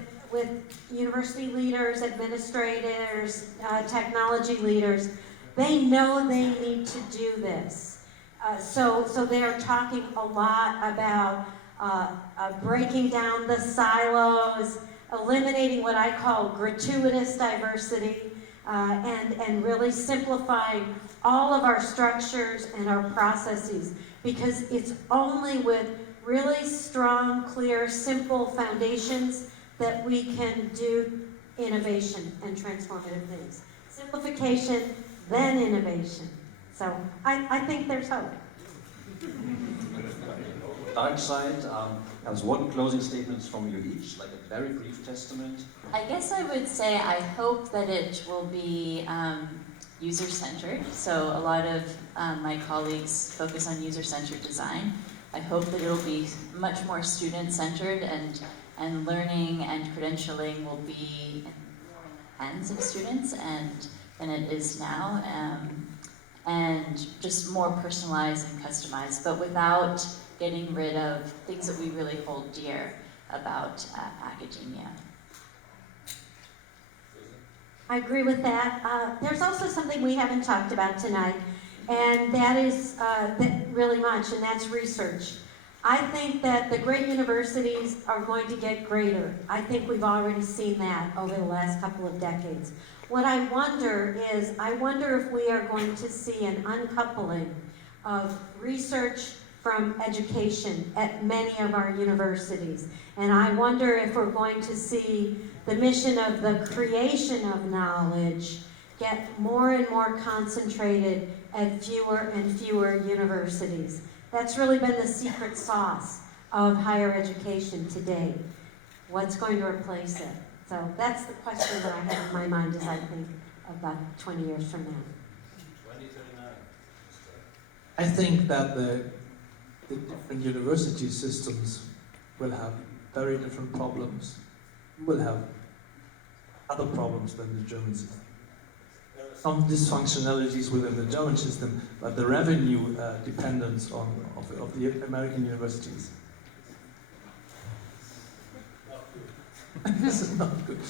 university leaders, administrators, technology leaders, they know they need to do this. So they're talking a lot about breaking down the silos, eliminating what I call gratuitous diversity, and really simplifying all of our structures and our processes, because it's only with really strong, clear, simple foundations that we can do innovation and transformative things. Simplification, then innovation. So I think there's hope. Dark side, there's one closing statement from you each, like a very brief testament. I guess I would say I hope that it will be user-centered. So a lot of my colleagues focus on user-centered design. I hope that it'll be much more student-centered, and learning and credentialing will be in the hands of students than it is now, and just more personalized and customized, but without getting rid of things that we really hold dear about academia. I agree with that. There's also something we haven't talked about tonight, and that is really much, and that's research. I think that the great universities are going to get greater. I think we've already seen that over the last couple of decades. What I wonder is, if we are going to see an uncoupling of research from education at many of our universities. And I wonder if we're going to see the mission of the creation of knowledge get more and more concentrated at fewer and fewer universities. That's really been the secret sauce of higher education today. What's going to replace it? So that's the question that I have in my mind as I think about 20 years from now. 2039. I think that the different university systems will have very different problems. We will have other problems than the German system. There are some dysfunctionalities within the German system, but the revenue dependence of the American universities. This is not good.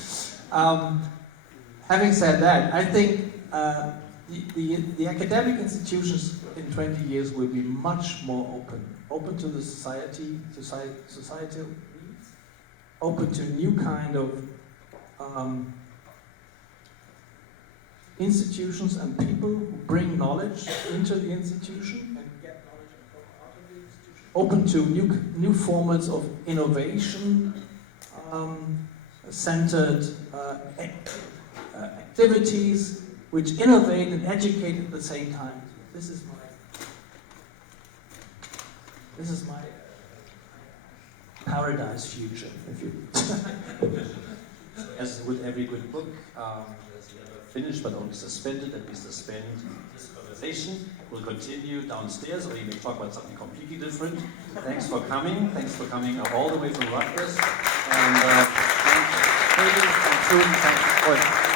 Having said that, I think the academic institutions in 20 years will be much more open to the societal needs, open to new kind of institutions and people who bring knowledge into the institution and get knowledge out of the institution, open to new formats of innovation, centered activities which innovate and educate at the same time. This is my paradise future, if you. As with every good book, it's never finished but only suspended, and we suspend this conversation. We'll continue downstairs, or you may talk about something completely different. Thanks for coming. Thanks for coming all the way from Rutgers. And thank you. Thank you.